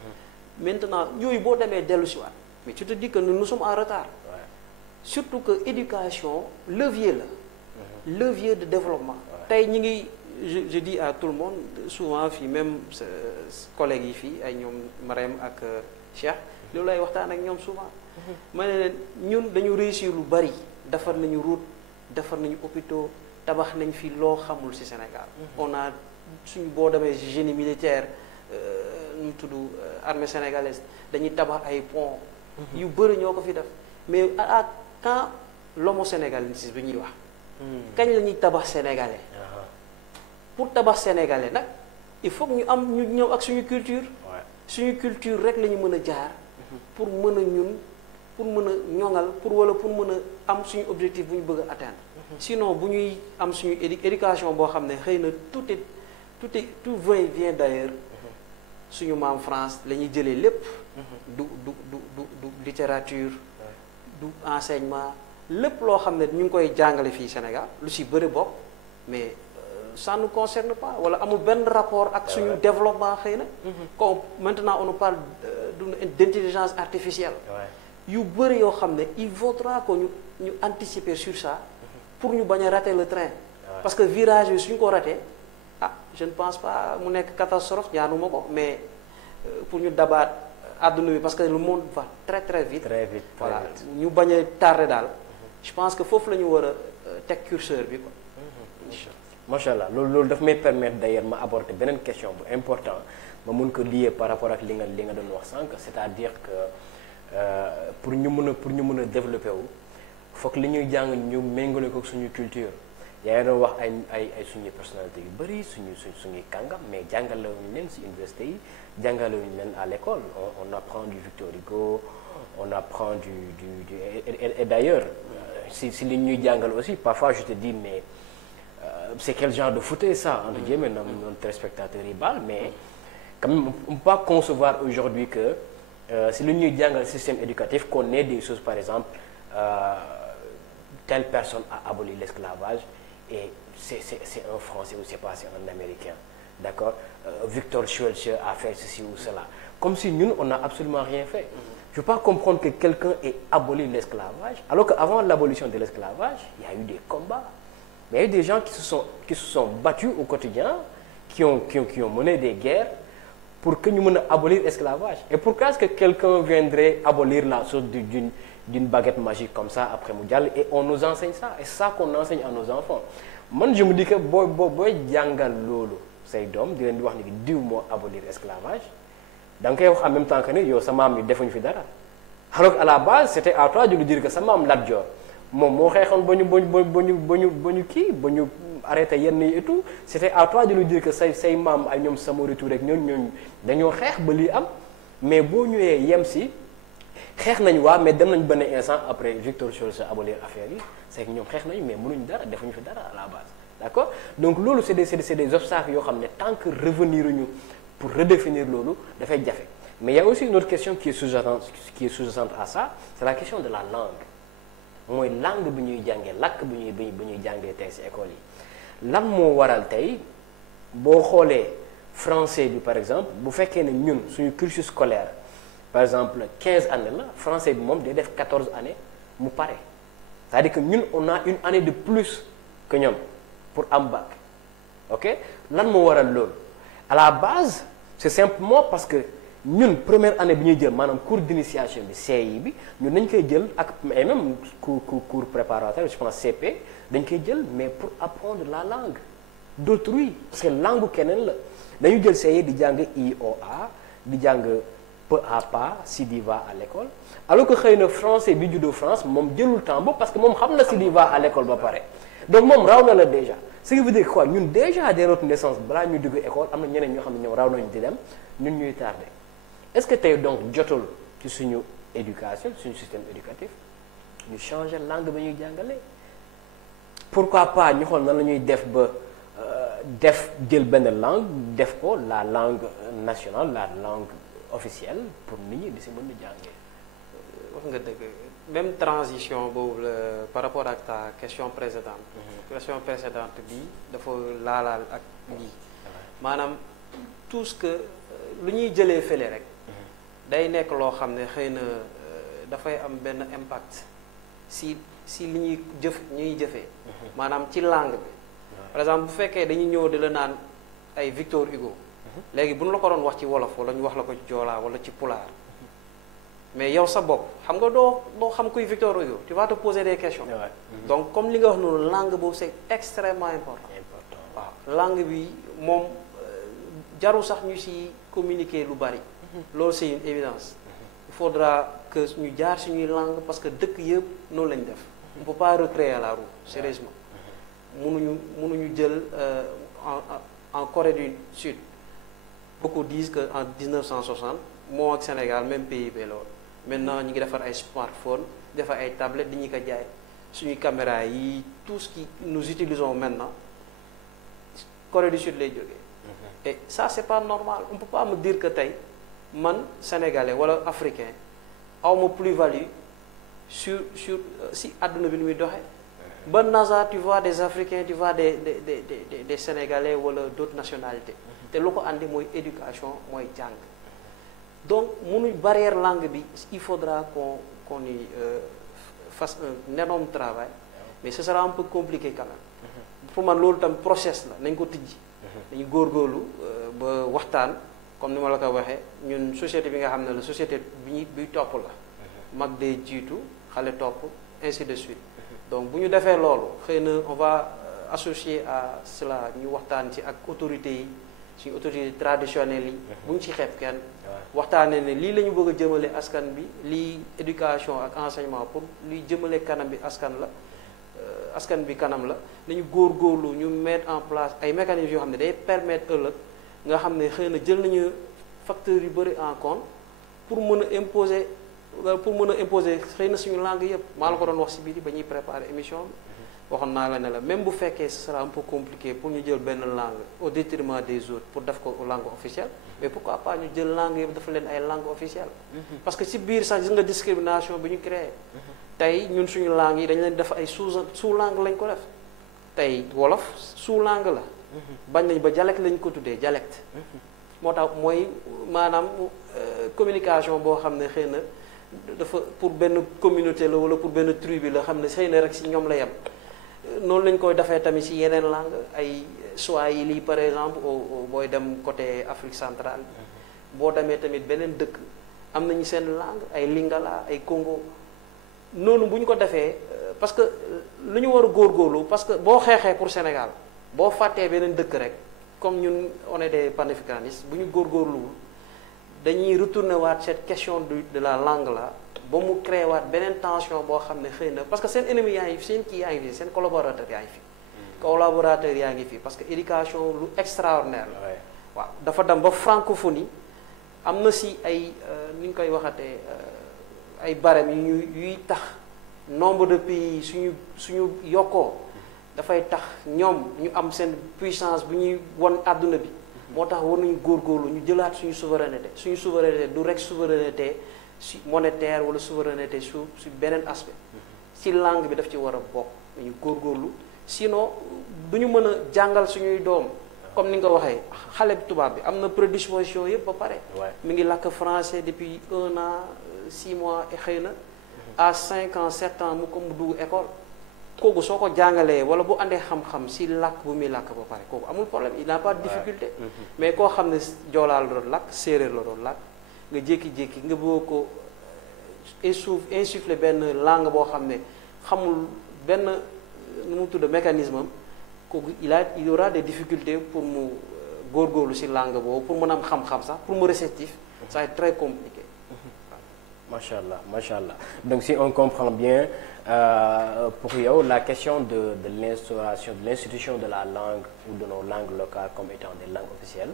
maintenant yooyu boo demee dellu si waat mais tu te dis que nous sommes en retard surtout que éducation levier la levier de développement tey ñi ngi je dis à tout le monde souvent fii même collègues yi fii ay ñoom Marème ak Cheikh loolu lay waxtaan ak ñoom souvent ma ne leen ñun dañu réussir lu bari defar nañu route defar nañu hôpitaux tabax nañ fi loo xamul ci Sénégal on a suñu boo demee génie militaire ñu tudd armée sénégalaise dañuy tabax ay pont yu bëri ñoo ko fi def mais quand l'homo sénégalensis bi ñuy wax kañ la ñuy tabax sénégalais pour tabax sénégalais nag il faut que ñu am ñu ñëw ak suñu culture rek la ñu mën a jaar pour mën a ñun pour mën a ñoŋal pour mën a am suñu objectif bu ñu bëgg a atteindre sinon bu ñuy am suñu éducation boo xam ne xëy na tout vient d'ailleurs suñu maam France la ñuy jëlee lépp. du littérature. du enseignement lépp loo xam ne ñu ngi koy jàngale fii Sénégal lu si bëri bokk mais ça ne concerne pas wala amul benn rapport ak suñu développement xëy na. comme maintenant on nous parle d'intelligence artificielle. yu bëri yoo xam ne il faudra que ñu anticiper sur ça pour ñu bañ a rater le train. parce que virage bi suñu ko raté je ne pense pas mu nekk catastrophe ñaanuma ko mais pour ñu dabaat àdduna bi parce que le monde va très très vite. Voilà ñu bañ a tardé daal. je pense que foofu la ñu war a teg curseur bi quoi. macha allah loolu daf may permettre d'ailleurs ma aborder beneen question bu important ma mun ko lier par rapport ak li nga doon wax sànq c'est-à-dire que pour ñu mën a développer wu foog li ñuy jàng ñu méngale ko suñu culture. yaa ngi doon wax ay suñuy personnalité yu bëri suñuy kàngam mais jàngalewuñu leen ci université yi jàngalewuñu leen à l'école on apprend du Victor Hugo on apprend du et d'ailleurs si li ñuy jàngal aussi parfois je te dis mais c'est quel genre de foutaise ça entre guillemets noonu téléspectateurs yi baal mais quand même on peut pas concevoir aujourd'hui que si li ñuy jàngal système éducatif qu'on ait des choses par exemple telle personne a aboli l'esclavage et c'est un Français ou c'est pas c'est un Américain d'accord Victor Schweitzer a fait ceci ou cela comme si ñun on n'a absolument rien fait. Je ne peux pas comprendre que quelqu'un ait aboli l'esclavage alors qu'avant l'abolition de l'esclavage il y a eu des combats mais il y a eu des gens qui se sont battus au quotidien qui ont mené des guerres pour que ñu mën a abolir l'esclavage et pourquoi est-ce que quelqu'un viendrait abolir la chose d'une baguette magique comme ça après mu jàll et on nous enseigne ça et c'est ça qu'on enseigne à nos enfants man je me dis que booy jàngal loolu say doom di leen di wax ni diw moo abolir esclavage da nga koy wax en même temps que ni yow sa maam yi defuñu fi dara alors qu'à la base c'était à toi de lui dire que sa maam Lat Dior moom moo xeexoon ba ñu arrêté yenn yi et tout c'était à toi de lui dire que say maam ay ñoom Samori Touré rek ñooñu dañoo xeex ba lii am mais boo ñëwee yem si xeex nañu mais dem nañ benn instant après Victor Schweitzer abolir affaire yi c'est que ñoom xeex nañu mais mënuñ dara defuñu fi dara à la base d'accord donc loolu c'est des obstacles yoo xam ne tant que revenir ñu pour redéfinir loolu dafay jafe mais il y a aussi une autre question qui est sous-jacente à ça c'est la question de la langue mooy langue bi ñuy jàngee làkk bi ñuy jàngee tey ci école yi lan moo waral tey boo xoolee français bi par exemple bu fekkee ne ñun suñu cursus scolaire par exemple 15 années la français bi moom day def 14 années mu pare c'est-à-dire que ñun on a une année de plus que ñoom pour am bac ok lan moo waral loolu à la base c'est simplement parce que ñun première année bi ñuy jël maanaam cours d'initiation bi CI bi ñun dañ koy jël ak et même cours préparatoire je pense CP dañ koy jël mais pour apprendre la langue d'autrui parce que langue keneen la dañu jël CI di jàng IOA di jàng peu à pas Sidi va à l'école alors que xëy na français bi juddoo France moom jëlul temps boobu parce que moom xam na Sidi va à l'école ba pare donc moom raw na la déjà ce qui veut dire quoi ñun déjà dès notre naissance balaa ñuy dugg école am na ñeneen ñoo xam ne ñoom raw nañu di dem ñun ñuy tardé est-ce que tey donc jotul ci suñu éducation suñu système éducatif ñu changer langue ba ñuy jàngale pourquoi pas ñu xool nan la ñuy def ba jël benn langue def ko la langue nationale la langue officielle pour nit ñi di si mën a jàngee. wax nga dëgg même transition boobu la par rapport ak ta question précédente. question précédente bi dafa laalaal ak lii maanaam tout ce que lu ñuy jëlee fële rek. day nekk loo xam ne xëy na dafay am benn impact si li ñuy jëfee. maanaam ci langue bi. par exemple bu fekkee dañuy ñëw di la naan ay Victor Hugo. léegi bu ñu la ko doon wax ci wolof wala ñu wax la ko ci joolaa wala ci pulaar mais yow sa bopp xam nga doo xam kuy Victor Hugo tu vas te poser des questions. donc comme li nga wax noonu langue boobu c'est extrêmement important. waaw langue bi moom jarul sax ñu ci communiquer lu bari. loolu c'est une évidence. il faudra que ñu jaar suñuy langue parce que dëkk yëpp noonu lañ def. on peut pas recréer la roue sérieusement. mënuñu jël en Corée du Sud. beaucoup disent que en 1960 moo ak Sénégal même PIB la woon maintenant ñu ngi defar ay smartphone defar ay tablettes di ñu ko jaay suñuy caméra yi tout ce qui nous utilisons maintenant Corée du Sud lay jógee et ça c'est pas normal. On peut pas me dire que tey man sénégalais wala africain awma plus-value sur si àdduna bi nu muy doxee. ba NASA tu vois des africains tu vois des sénégalais wala d'autres nationalités. te lu ko andi mooy éducation mooy jàng. donc munuñ barrière langue bi il faudra qu'on y fasse un énorme travail mais ce sera un peu compliqué quand même. pour man loolu tam process la nañ ko tijji. dañu góorgóorlu ba waxtaan comme ni ma la ko waxee ñun société bi nga xam ne la société bi topp la. mag dee jiitu xale topp ainsi de suite. donc bu ñu defee loolu xëy na on va associer à cela ñu waxtaan ci ak autorités yi suñu autorités traditionnelles yi. bu ñu ci xeeb kenn. waxtaanee ne lii la ñu bëgg a jëmale askan bi lii éducation ak enseignement pour luy jëmale kanam bi askan bi kanam la nañu góorgóorlu ñu mettre en place ay mécanismes yoo xam ne day permettre ëllëg nga xam ne xëy na jël nañu facteurs yu bëri en compte pour mën a imposer xëy na suñu langue yëpp maa la ko doon wax si biir ba ñuy préparer émission bi waxoon naa la ne la même bu fekkee ce sera un peu compliqué pour ñu jël benn langue au détriment des autres pour def ko langue officielle mais pourquoi pas ñu jël langue yëpp dafa leen ay langue officielle parce que si biir sax gis nga discrimination bi ñu créé tey ñun suñu langue yi dañ leen def ay sous langue lañ ko def tey wolof sous langue la bañ nañ ba dialecte lañ ko tuddee dialecte moo tax mooy maanaam communication boo xam ne xëy na dafa pour benn communauté la wala pour benn tribu la xam ne xëy na rek si ñoom la yem noonu lañ koy defee tamit si yeneen langue ay Swahili par exemple booy dem côté Afrique centrale boo demee tamit beneen dëkk am nañu seen langue ay Lingala ay Congo noonu bu ñu ko defee parce que lu ñu war a góorgóorlu parce que boo xeexee pour Sénégal boo fàttee beneen dëkk rek comme ñun on est des panafricanistes bu ñu góorgóorluwul dañuy retourner waat cette question de la langue là ba mu créé waat beneen tension boo xam ne xëy na parce que seen ennemi yaa ngi fi seen kii yaa ngi fi seen collaborateur yaa ngi fi collaborateur yaa ngi fi parce que éducation lu extraordinaire la waaw dafa dem ba francophonie am na si ay ni ñu koy waxatee ay barème yuy tax nombre de pays suñu yokkoo dafay tax ñoom ñu am seen puissance bu ñuy won àdduna bi moo tax war nañu góorgóorlu ñu jëlaat suñu souveraineté du rek souveraineté monétaire wala souveraineté su beneen aspect si langue bi daf ci war a bokk ñu góorgóorlu sinon du ñu mën a jàngal suñuy doom comme ni nga ko waxee xale bi tubaab bi am na prédisposition yëpp ba pare mi ngi làkk français depuis 1 an 6 mois et xëy na à 5 ans 7 ans mu ko mu dugg école kooku soo ko jàngalee wala bu àndee xam-xam si làkk bu muy làkk ba pare kooku amul problème il n'a pas de difficulté mais koo xam ne joolaa la doon làkk séeréer la doon làkk nga jékki-jékki nga bëgg ko insuffler benn langue boo xam ne xamul benn nu mu tudd mécanisme am kooku il y aura des difficultés pour mu góorgóorlu si langue boobu pour mën a am xam-xam sax pour mu réceptif ça va être très compliqué. Macha Allah donc si on comprend bien pour yow la question de l'instauration de l'institution de la langue ou de nos langues locales comme étant des langues officielles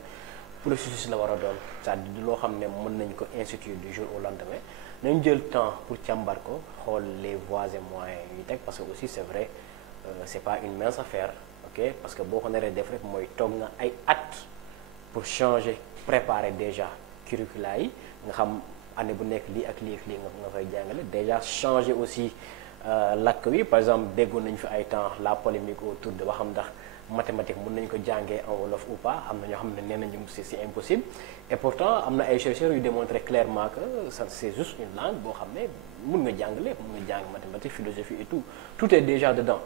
processus la war a doon c'est-à-dire loo xam ne mën nañ ko instituer du jour au lendemain nañ jël temps pour càmbar ko xool les voies et moyens yu teg parce que aussi c'est vrai c'est pas une mince affaire ok parce que boo ko naree def rek mooy toog nga ay at pour changer préparer déjà curricula yi nga xam année bu nekk lii ak lii nga koy jàngale déjà changer aussi làkk wi par exemple déggoon nañu fi ay temps la polémique autour de ba xam ndax mathématique mën nañu ko jàngee en wolof ou pas am na ñoo xam ne nee nañu c'est impossible et pourtant am na ay chercheurs yu démontré clairement que ça c'est juste une langue boo xam ne mën nga jàng lépp mën nga jàng mathématique philosophie et tout est déjà dedans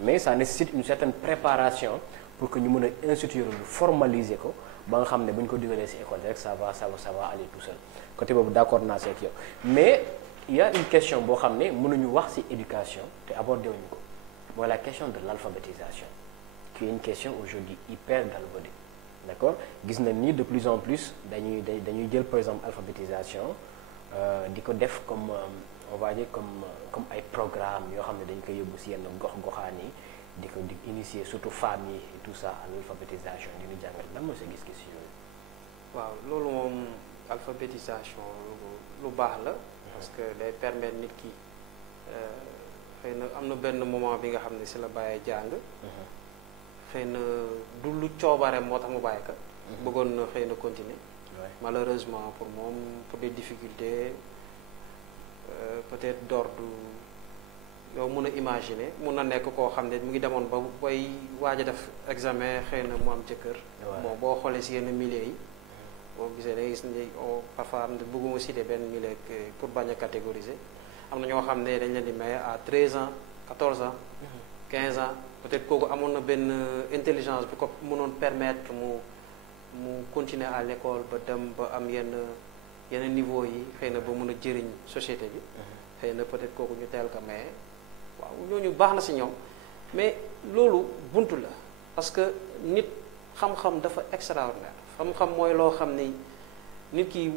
mais ça nécessite une certaine préparation pour que ñu mën a instituer lu formaliser ko ba nga xam ne bu ñu ko dugalee ci école rek ça va aller tout seul côté boobu d'accord naa seeg yow mais il y a une question boo xam ne mënuñu wax ci éducation te abordé wuñu ko mooy la question de l'alphabétisation qui est une question aujourd'hui hyper galvaudée d'accord gis nañ ni de plus en plus dañuy jël par exemple alphabétisation di ko def comme on va dire comme ay programme yoo xam ne dañ koy yóbbu ci yenn gox-goxaan yi di initier surtout femmes yi et tout ça à l'alphabétisation di ñu jàngal lan moo sa gis-gis yooyu. waaw loolu moom alphabétisation lu baax la. parce que day permettre nit ki xëy na am na benn moment bi nga xam ne ci la bàyyee jàng. xëy na du lu coobareem moo tax mu bàyyi ko bëggoon na xëy na continuer. Malheureusement pour moom pour des difficultés peut-être d'ordre yow mun a imaginer mun na nekk koo xam ne mu ngi demoon ba bay waaj a def examen xëy na mu am jëkkër. bon boo xoolee si yenn milieu yi. boo gisee da ngay gis ni parfois am na bëgguma citer benn milieu pour bañ a catégoriser am na ñoo xam ne dañ leen di maye à 13 ans 14 ans. 15 ans peut-être kooku amoon na benn intelligence bi ko mënoon permettre mu continuer à l'école ba dem ba am yenn niveau yi xëy na ba mun a jëriñ société bi. xëy na peut-être kooku ñu teel ko maye. waaw ñooñu baax na ci ñoom mais loolu buntu la parce que nit xam-xam dafa extraordinaire xam-xam mooy loo xam ni nit ki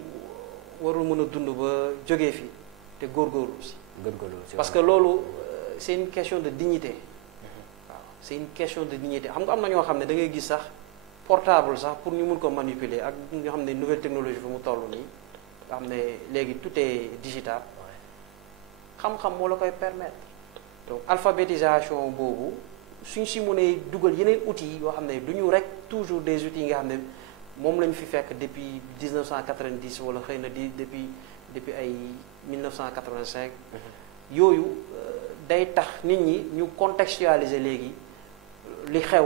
warul mën a dund ba jógee fi te góorgóorlu ci. parce que loolu c'est une question de dignité. waaw c'est une question de dignité xam nga am na ñoo xam ne da ngay gis sax portable sax pour ñu mun ko manipuler ak ñoo xam ne nouvelle technologie fi mu toll nii nga xam ne léegi tout est digital. xam-xam moo la koy permettre. donc alphabétisation boobu suñ si mënee dugal yeneen outils yoo xam ne du ñu rek toujours des outils yi nga xam ne moom lañ fi fekk depuis 1990 wala xëy na depuis ay 1985. yooyu day tax nit ñi ñu contextualiser léegi li xew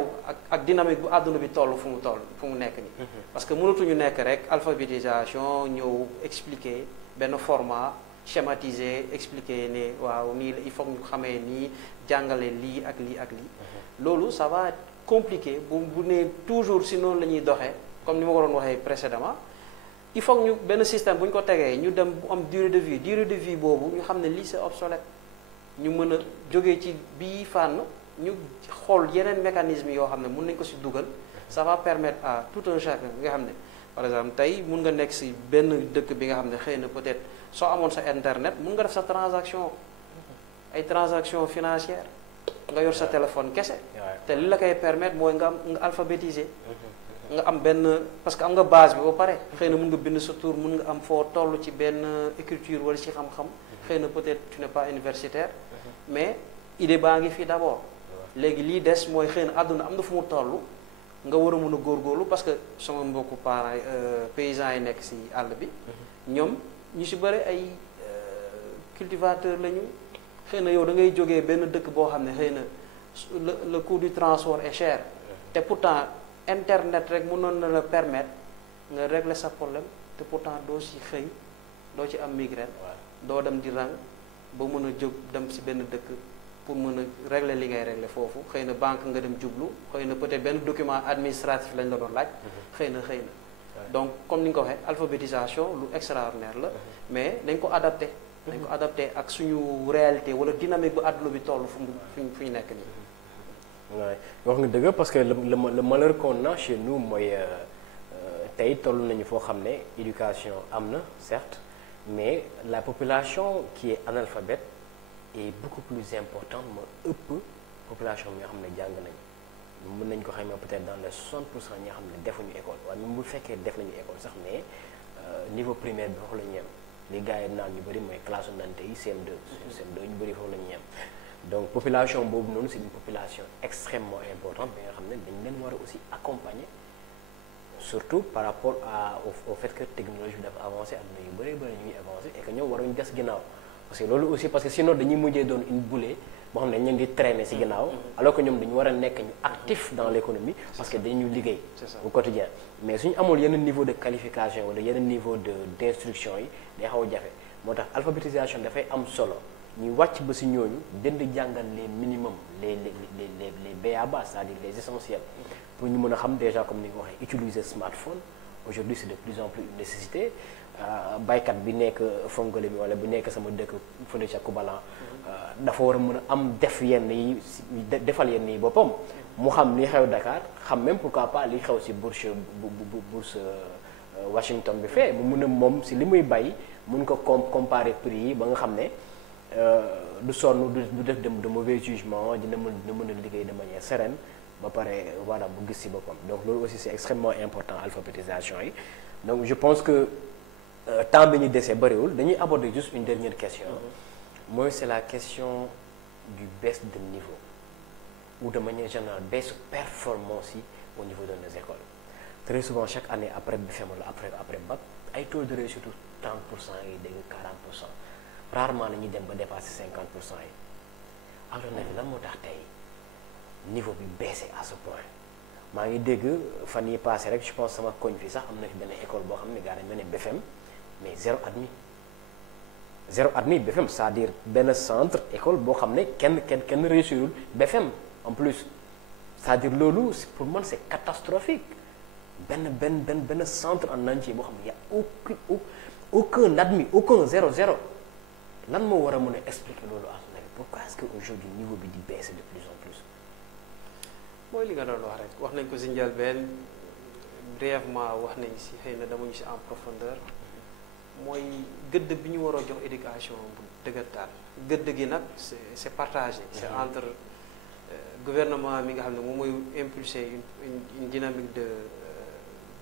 ak dynamique bu àdduna bi toll fu mu nekk nii. parce que mënatuñu nekk rek alphabétisation ñëw expliquer benn format. schématiser expliquer ne waaw nii la il faut ñu xamee nii jàngale lii ak lii ak lii. loolu ça va être compliqué bu ne toujours si noonu la ñuy doxee comme ni ma ko doon waxee précédemment il faut ñu benn système bu ñu ko tegee ñu dem bu am durée de vie boobu ñu xam ne lii c'est obsolète ñu mën a jógee ci bii fànn ñu xool yeneen mécanisme yoo xam ne mën nañ ko si dugal ça va permettre à tout un chacun bi nga xam ne par exemple tey mun nga nekk si benn dëkk bi nga xam ne xëy na peut-être soo amoon sa internet mun nga def sa transaction ay transaction financière nga yor sa téléphone kese te li la koy permettre mooy nga alphabétiser nga am benn parce que am nga base bi ba pare xëy na mun nga bind sa tour mun nga am foo toll ci benn écriture wala ci xam-xam xëy na peut-être tu n'es pas universitaire mais idée baa ngi fii d'abord léegi lii des mooy xëy na àdduna am na fu mu toll nga war a mën a góorgóorlu parce que sama mbokku parents paysans yi nekk ci àll bi ñoom ñu ci bëri ay cultivateur lañu xëy na yow da ngay jógee benn dëkk boo xam ne xëy na le coût du transport est cher te pourtant internet rek mënoon na la permettre nga régler sa problème te pourtant doo ci xëy doo ci am migraine doo dem di rang ba mën a jóg dem ci benn dëkk pour mën a régler li ngay régler foofu xëy na banque nga dem jublu xëy na peut-être benn document administratif lañ la doon laaj xëy na donc comme ni nga ko waxee alphabétisation lu extraordinaire la mais dañ ko adapté ak suñu réalité wala dynamique bu àdduna bi toll fu ñu nekk nii. waaw wax nga dëgg parce que le malheur qu'on a chez nous mooy tey toll nañu foo xam ne éducation am na certes mais la population qui est analphabète est beaucoup plus importante moo ëpp population bi nga xam ne jàng nañu. mën nañ ko xayma peut-être dans les 60% ñi nga xam ne defuñu école waaye même bu fekkee def nañu école sax mais niveau primaire bi foofu la ñu yem li gars yi naan ñu bëri mooy classe ndante yi CM2 ñu bëri foofu la ñu yem donc population boobu noonu c'est une population extrêmement importante bi nga xam ne dañ leen war a aussi accompagner surtout par rapport au fait que technologie bi dafa avancé am na yu bëri ñu ngi avancé et que ñoom waruñu des ginnaaw parce que loolu aussi parce que sinon dañuy mujjee doon une boulée boo xam ne ñu ngi traîner ci ginnaaw alors que ñoom dañu war a nekk ñu actif dans l'économie parce que dañu liggéey au quotidien mais suñu amul yenn niveau de qualification wala yenn niveau d'instruction yi day xaw a jafe moo tax alphabétisation dafay am solo ñu wàcc ba ci ñooñu dënd jàngal les minimum les b.a.-ba c'est-à-dire les essentiels pour ñu mën a xam déjà comme ni nga ko waxee utiliser smartphone aujourd'hui c'est de plus en plus une nécessité baykat bi nekk Fongolé mi wala bi nekk sama dëkk fële ca Koubalan dafa war a mën a am defal yenn yi boppam mu xam li xew Dakar xam même pourquoi pas li xew ci bourse Washington bi fee mu mun a moom ci li muy bay mun ko comparer prix yi ba nga xam ne du sonn du def de mauvais jugement dina mën a liggéey de manière sereine ba pare voilà bu gis ci boppam donc loolu aussi c'est extrêmement important alphabétisation yi donc je pense que temps bi ñu desee bëriwul dañuy aborder juste une dernière question mooy c'est la question du baisse de niveau ou de manière générale baisse performance yi au niveau de nos écoles très souvent chaque année après BFEM wala après bac ay taux de réussite 30% yi dégg 40%. Rarement la ñuy dem ba dépasser 50% yi alors nag lan moo tax tey niveau bi baissé à ce point maa ngi dégg fan yi passé rek je pense sama koñ fii sax am na fi benn école boo xam ne gars dañu mel ne BFEM mais zéro admis BFEM c'est-à-dire benn centre école boo xam ne kenn réussirul BFEM en plus c'est-à-dire loolu pour man c'est catastrophique benn centre en entier boo xam ne y a aucun admis aucun zéro lan moo war a mën a expliquer loolu à son avis pourquoi est-ce que aujourd'hui niveau bi di baisser de plus en plus. mooy li nga doon wax rek wax nañ ko si njëlbeen brièvement wax nañ si xëy na dama ñu si en profondeur mooy gëdd bi ñu war a jox éducation bu dëggantaan gëdd gi nag c'est partagé. c'est entre gouvernement mi nga xam ne moom mooy impulser une dynamique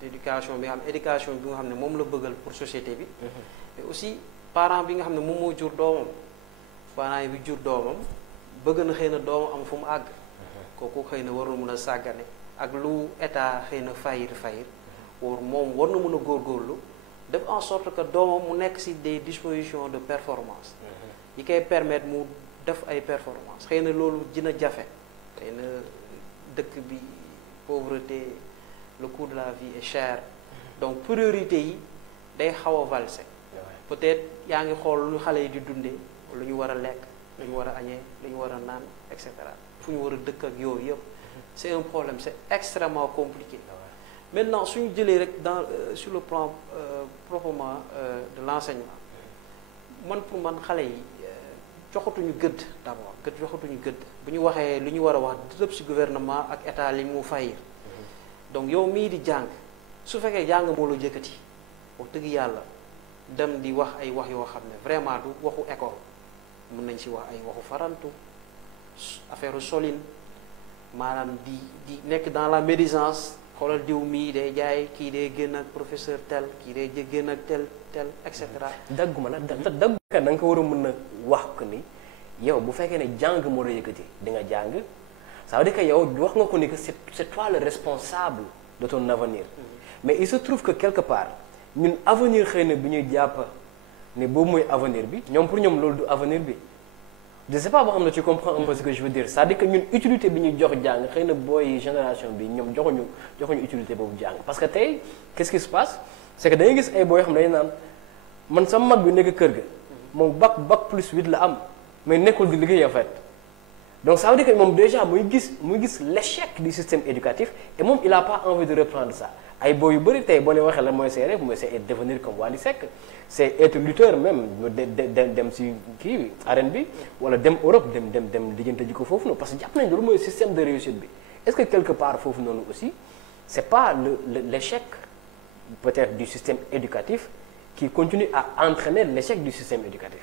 d'éducation bi nga xam ne éducation bi nga xam ne moom la bëggal pour société bi. mais aussi parent bi nga xam ne moom moo jur doomam parent yi bi jur doomam bëgg na xëy na doomam am fu mu àgg. kooku xëy na warul mën a sàggane ak lu état xëy na fayir moom war na mën a góorgóorlu def en sorte que doomam mu nekk ci des dispositions de performance yi koy permettre mu def ay performance xëy na loolu dina jafe xëy na dëkk bi pauvreté le coût de la vie est cher donc priorité yi day xaw a valser peut-être yaa ngi xool lu xale yi di dundee lu ñu war a lekk lu ñu war a añee lu ñu war a naan et cetera fu ñu war a dëkk ak yooyu yëpp c'est un problème c'est extrêmement compliqué maintenant suñu jëlee rek dans sur le plan proprement de l'enseignement man pour man xale yi joxatuñu gëdd d'abord joxatuñu gëdd bu ñu waxee lu ñu war a wax lépp ci gouvernement ak état li mu fayir donc yow mii di jàng su fekkee jàng moo la jëkkati wax dëgg yàlla dem di wax ay wax yoo xam ne vraiment du waxu école mën nañ ci wax ay waxu farantu affaire solide maanaam di nekk dans la médisance xoolal diw mii day jaay kii day génn ak professeur tel kii day génn ak tel et cetera. dagguma nag da nga ko war a mën a wax ko ni yow bu fekkee ne jàng moo la yëkkati di nga jàng ça veut dire que yow wax nga ko ni que c'est toi le responsable de ton avenir. mais il se trouve que quelque part ñun avenir xëy na bi ñuy jàpp ne boobu mooy avenir bi ñoom pour ñoom loolu du avenir bi. je sais pas boo xam ne tu comprends un peu ce que je veux dire c'est-à-dire que ñun utilité bi ñuy jox jàng xëy na booy génération bi ñoom joxuñu utilité boobu jàng parce que tey qu'est-ce qui se passe c'est que da ngay gis ay booy yoo xam ne dañuy naan man sama mag bi nekk kër ga moom bac plus 8 la am mais nekkul di liggéey en fait donc ça veut dire que moom déjà muy gis l'échec du système éducatif et moom il a pas envie de reprendre ça ay booy yu bëri tey boo leen waxee la mooy ses rêves mooy c'est devenir comme Wally Seck c'est être lutteur même dem si kii bi arène bi wala dem Europe dem lijjante ji ko foofu noonu parce que jàpp nañ loolu mooy système de réussite bi est-ce que quelque part foofu noonu aussi c'est pas l'échec peut-être du système éducatif qui continue à entraîner l'échec du système éducatif.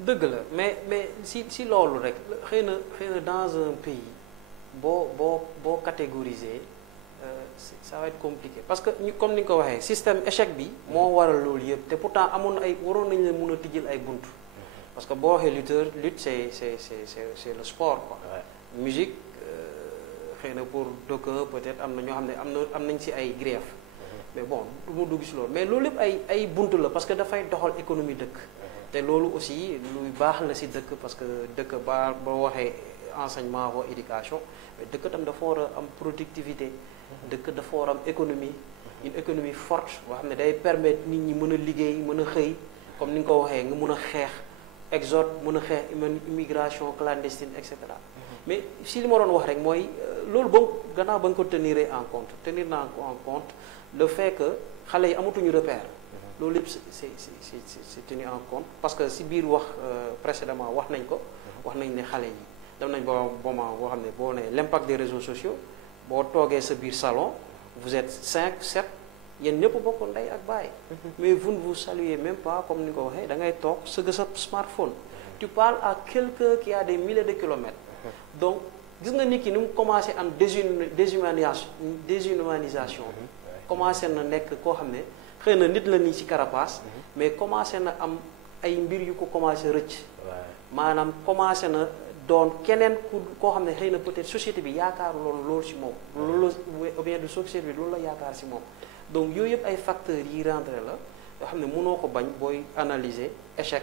dëgg la mais si loolu rek xëy na dans un pays boo catégoriser ça va être compliqué parce que comme ni nga ko waxee système échec bi moo waral loolu yëpp te pourtant amoon ay waroon nañu leen mën a tijjil ay buntu parce que boo waxee lutte c'est le sport quoi. musique xëy na pour d'aucuns peut-être am na ñoo xam ne am nañ ci ay grief mais bon du ma dugg ci loolu mais loolu yëpp ay buntu la parce que dafay doxal économie dëkk te loolu aussi luy baax la ci dëkk parce que dëkk boo waxee enseignement ou éducation mais dëkk tam dafa war a am productivité dëkk dafa war a am économie une économie forte boo xam ne day permettre nit ñi mën a liggéey mën a xëy comme ni nga ko waxee nga mën a xeex exode mën a xeex immigration clandestine et cetera mais si li ma doon wax rek mooy loolu ba gannaaw ba nga ko tenir naa en compte le fait que xale yi amatuñu repère loolu lépp c'est tenu en compte parce que si biir wax précédemment wax nañ ne xale yi dem nañ ba moment boo xam ne boo ne l'impact des réseaux sociaux boo toogee sa biir salon vous êtes 5 7 yéen ñëpp bokk ndey ak baay mais vous ne vous saluez même pas comme ni ko waxee da ngay toog sëgg sa smartphone tu parles à quelqu'un qui a des milliers de kilomètres donc gis nga nit ki ni mu commencé am déshumanisation commencé na nekk koo xam ne xëy na nit la nii ci carapace mais commencé na am ay mbir yu ko commencé rëcc maanaam commencé na doon keneen koo xam ne xëy na peut-être société bi yaakaaru loolu si moom loolu ou bien de société bi loolu la yaakaar si moom donc yooyu yëpp ay facteurs yi rentré la yoo xam ne mënoo ko bañ booy analyser échec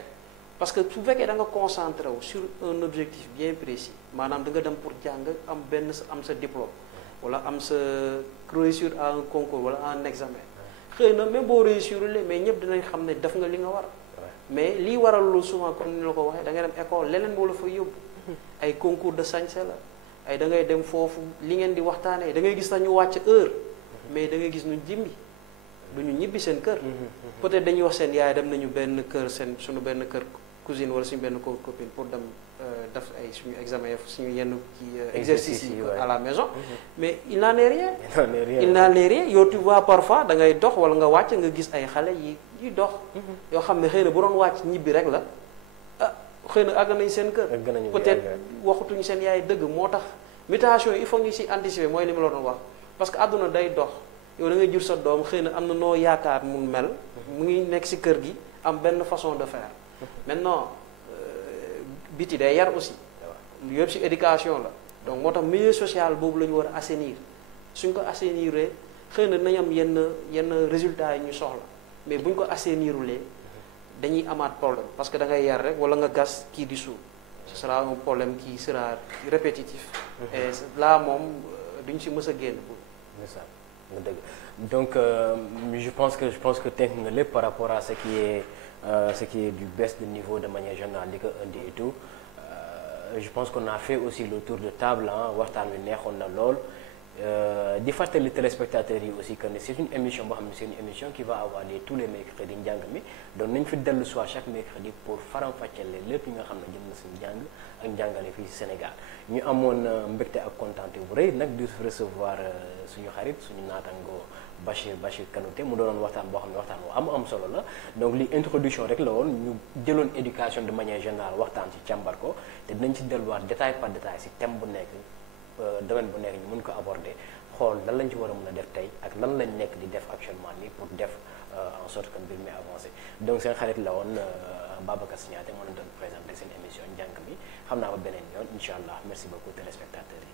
parce que su fekkee da nga concentré wu sur un objectif bien précis maanaam da nga dem pour jàng am sa diplôme wala am sa réussir à un concours wala à un examen xëy na même boo réussir mais ñëpp dinañ xam ne def nga li nga war mais lii waral lu souvent comme ni la ko waxee da ngay dem école leneen moo la fa yóbbu ay concours de sañse la ay da ngay dem foofu li ngeen di waxtaanee da ngay gis sax ñu wàcc heure mais da ngay gis ñu jimbi du ñu ñibbi seen kër peut-être dañuy wax seen yaay dem nañu benn kër suñu benn kër cousine wala suñu benn copine pour dem def ay suñu examen suñu yenn ci exercice yi à la maison mais il n'en est rien il n'en est rien yow tu vois parfois da ngay dox wala nga wàcc nga gis ay xale yi dox yoo xam ne xëy na bu doon wàcc ñibbi rek la xëy na àgg nañ seen kër peut-être waxutuñu seen yaay dëgg moo tax mutation il faut ñu si anticiper mooy li ma la doon wax parce que àdduna day dox yow da ngay jur sa doom xëy na am na noo yaakaar mun mel mu ngi nekk si kër gi am benn façon de faire maintenant biti day yar aussi yëpp si éducation la donc moo tax milieu social boobu la ñu war a assainir suñ ko assainiree xëy na dinañ am yenn résultats yi ñu soxla mais buñ ko assainirulee dañuy amaat problème parce que da ngay yar rek wala nga gas kii di suuf ce sera un problème qui sera répétitif et là moom duñ si mës a génn nga dëgg donc je pense que tënk nga lépp par rapport à ce qui est du baisse de niveau de manière générale li ko indi et tout je pense qu'on a fait aussi le tour de table waxtaan wi neexoon na lool di fàttali téléspectateurs yi aussi que c'est une émission boo xam ne c'est une émission qui va avoir lieu tous les mercredis njàng mi donc nañ fi dellu soit chaque mercredi pour faram-fàcceel lépp yi nga xam ne jëm na suñu njàng ak njàngale fii ci Sénégal ñu amoon mbégte ak contenté bu rëy nag di recevoir suñu xarit suñu naatango Bachir Kanouté mu doonoon waxtaan boo xam ne waxtaan bu am solo la donc li introduction rek la woon ñu jëloon éducation de manière générale waxtaan ci càmbar ko te dinañ ci delluwaat détail par détail ci thème bu nekk domaine bu nekk ñu mën ko aborder xool lan lañ ci war a mën a def tey ak lan lañ nekk di def actuellement nii pour def en sorte que mbir mi avancé donc seen xarit la woon Babacar Signaté moo leen doon présenté seen émission njàng mi xam naa ba beneen yoon incha allah merci beaucoup téléspectateurs yi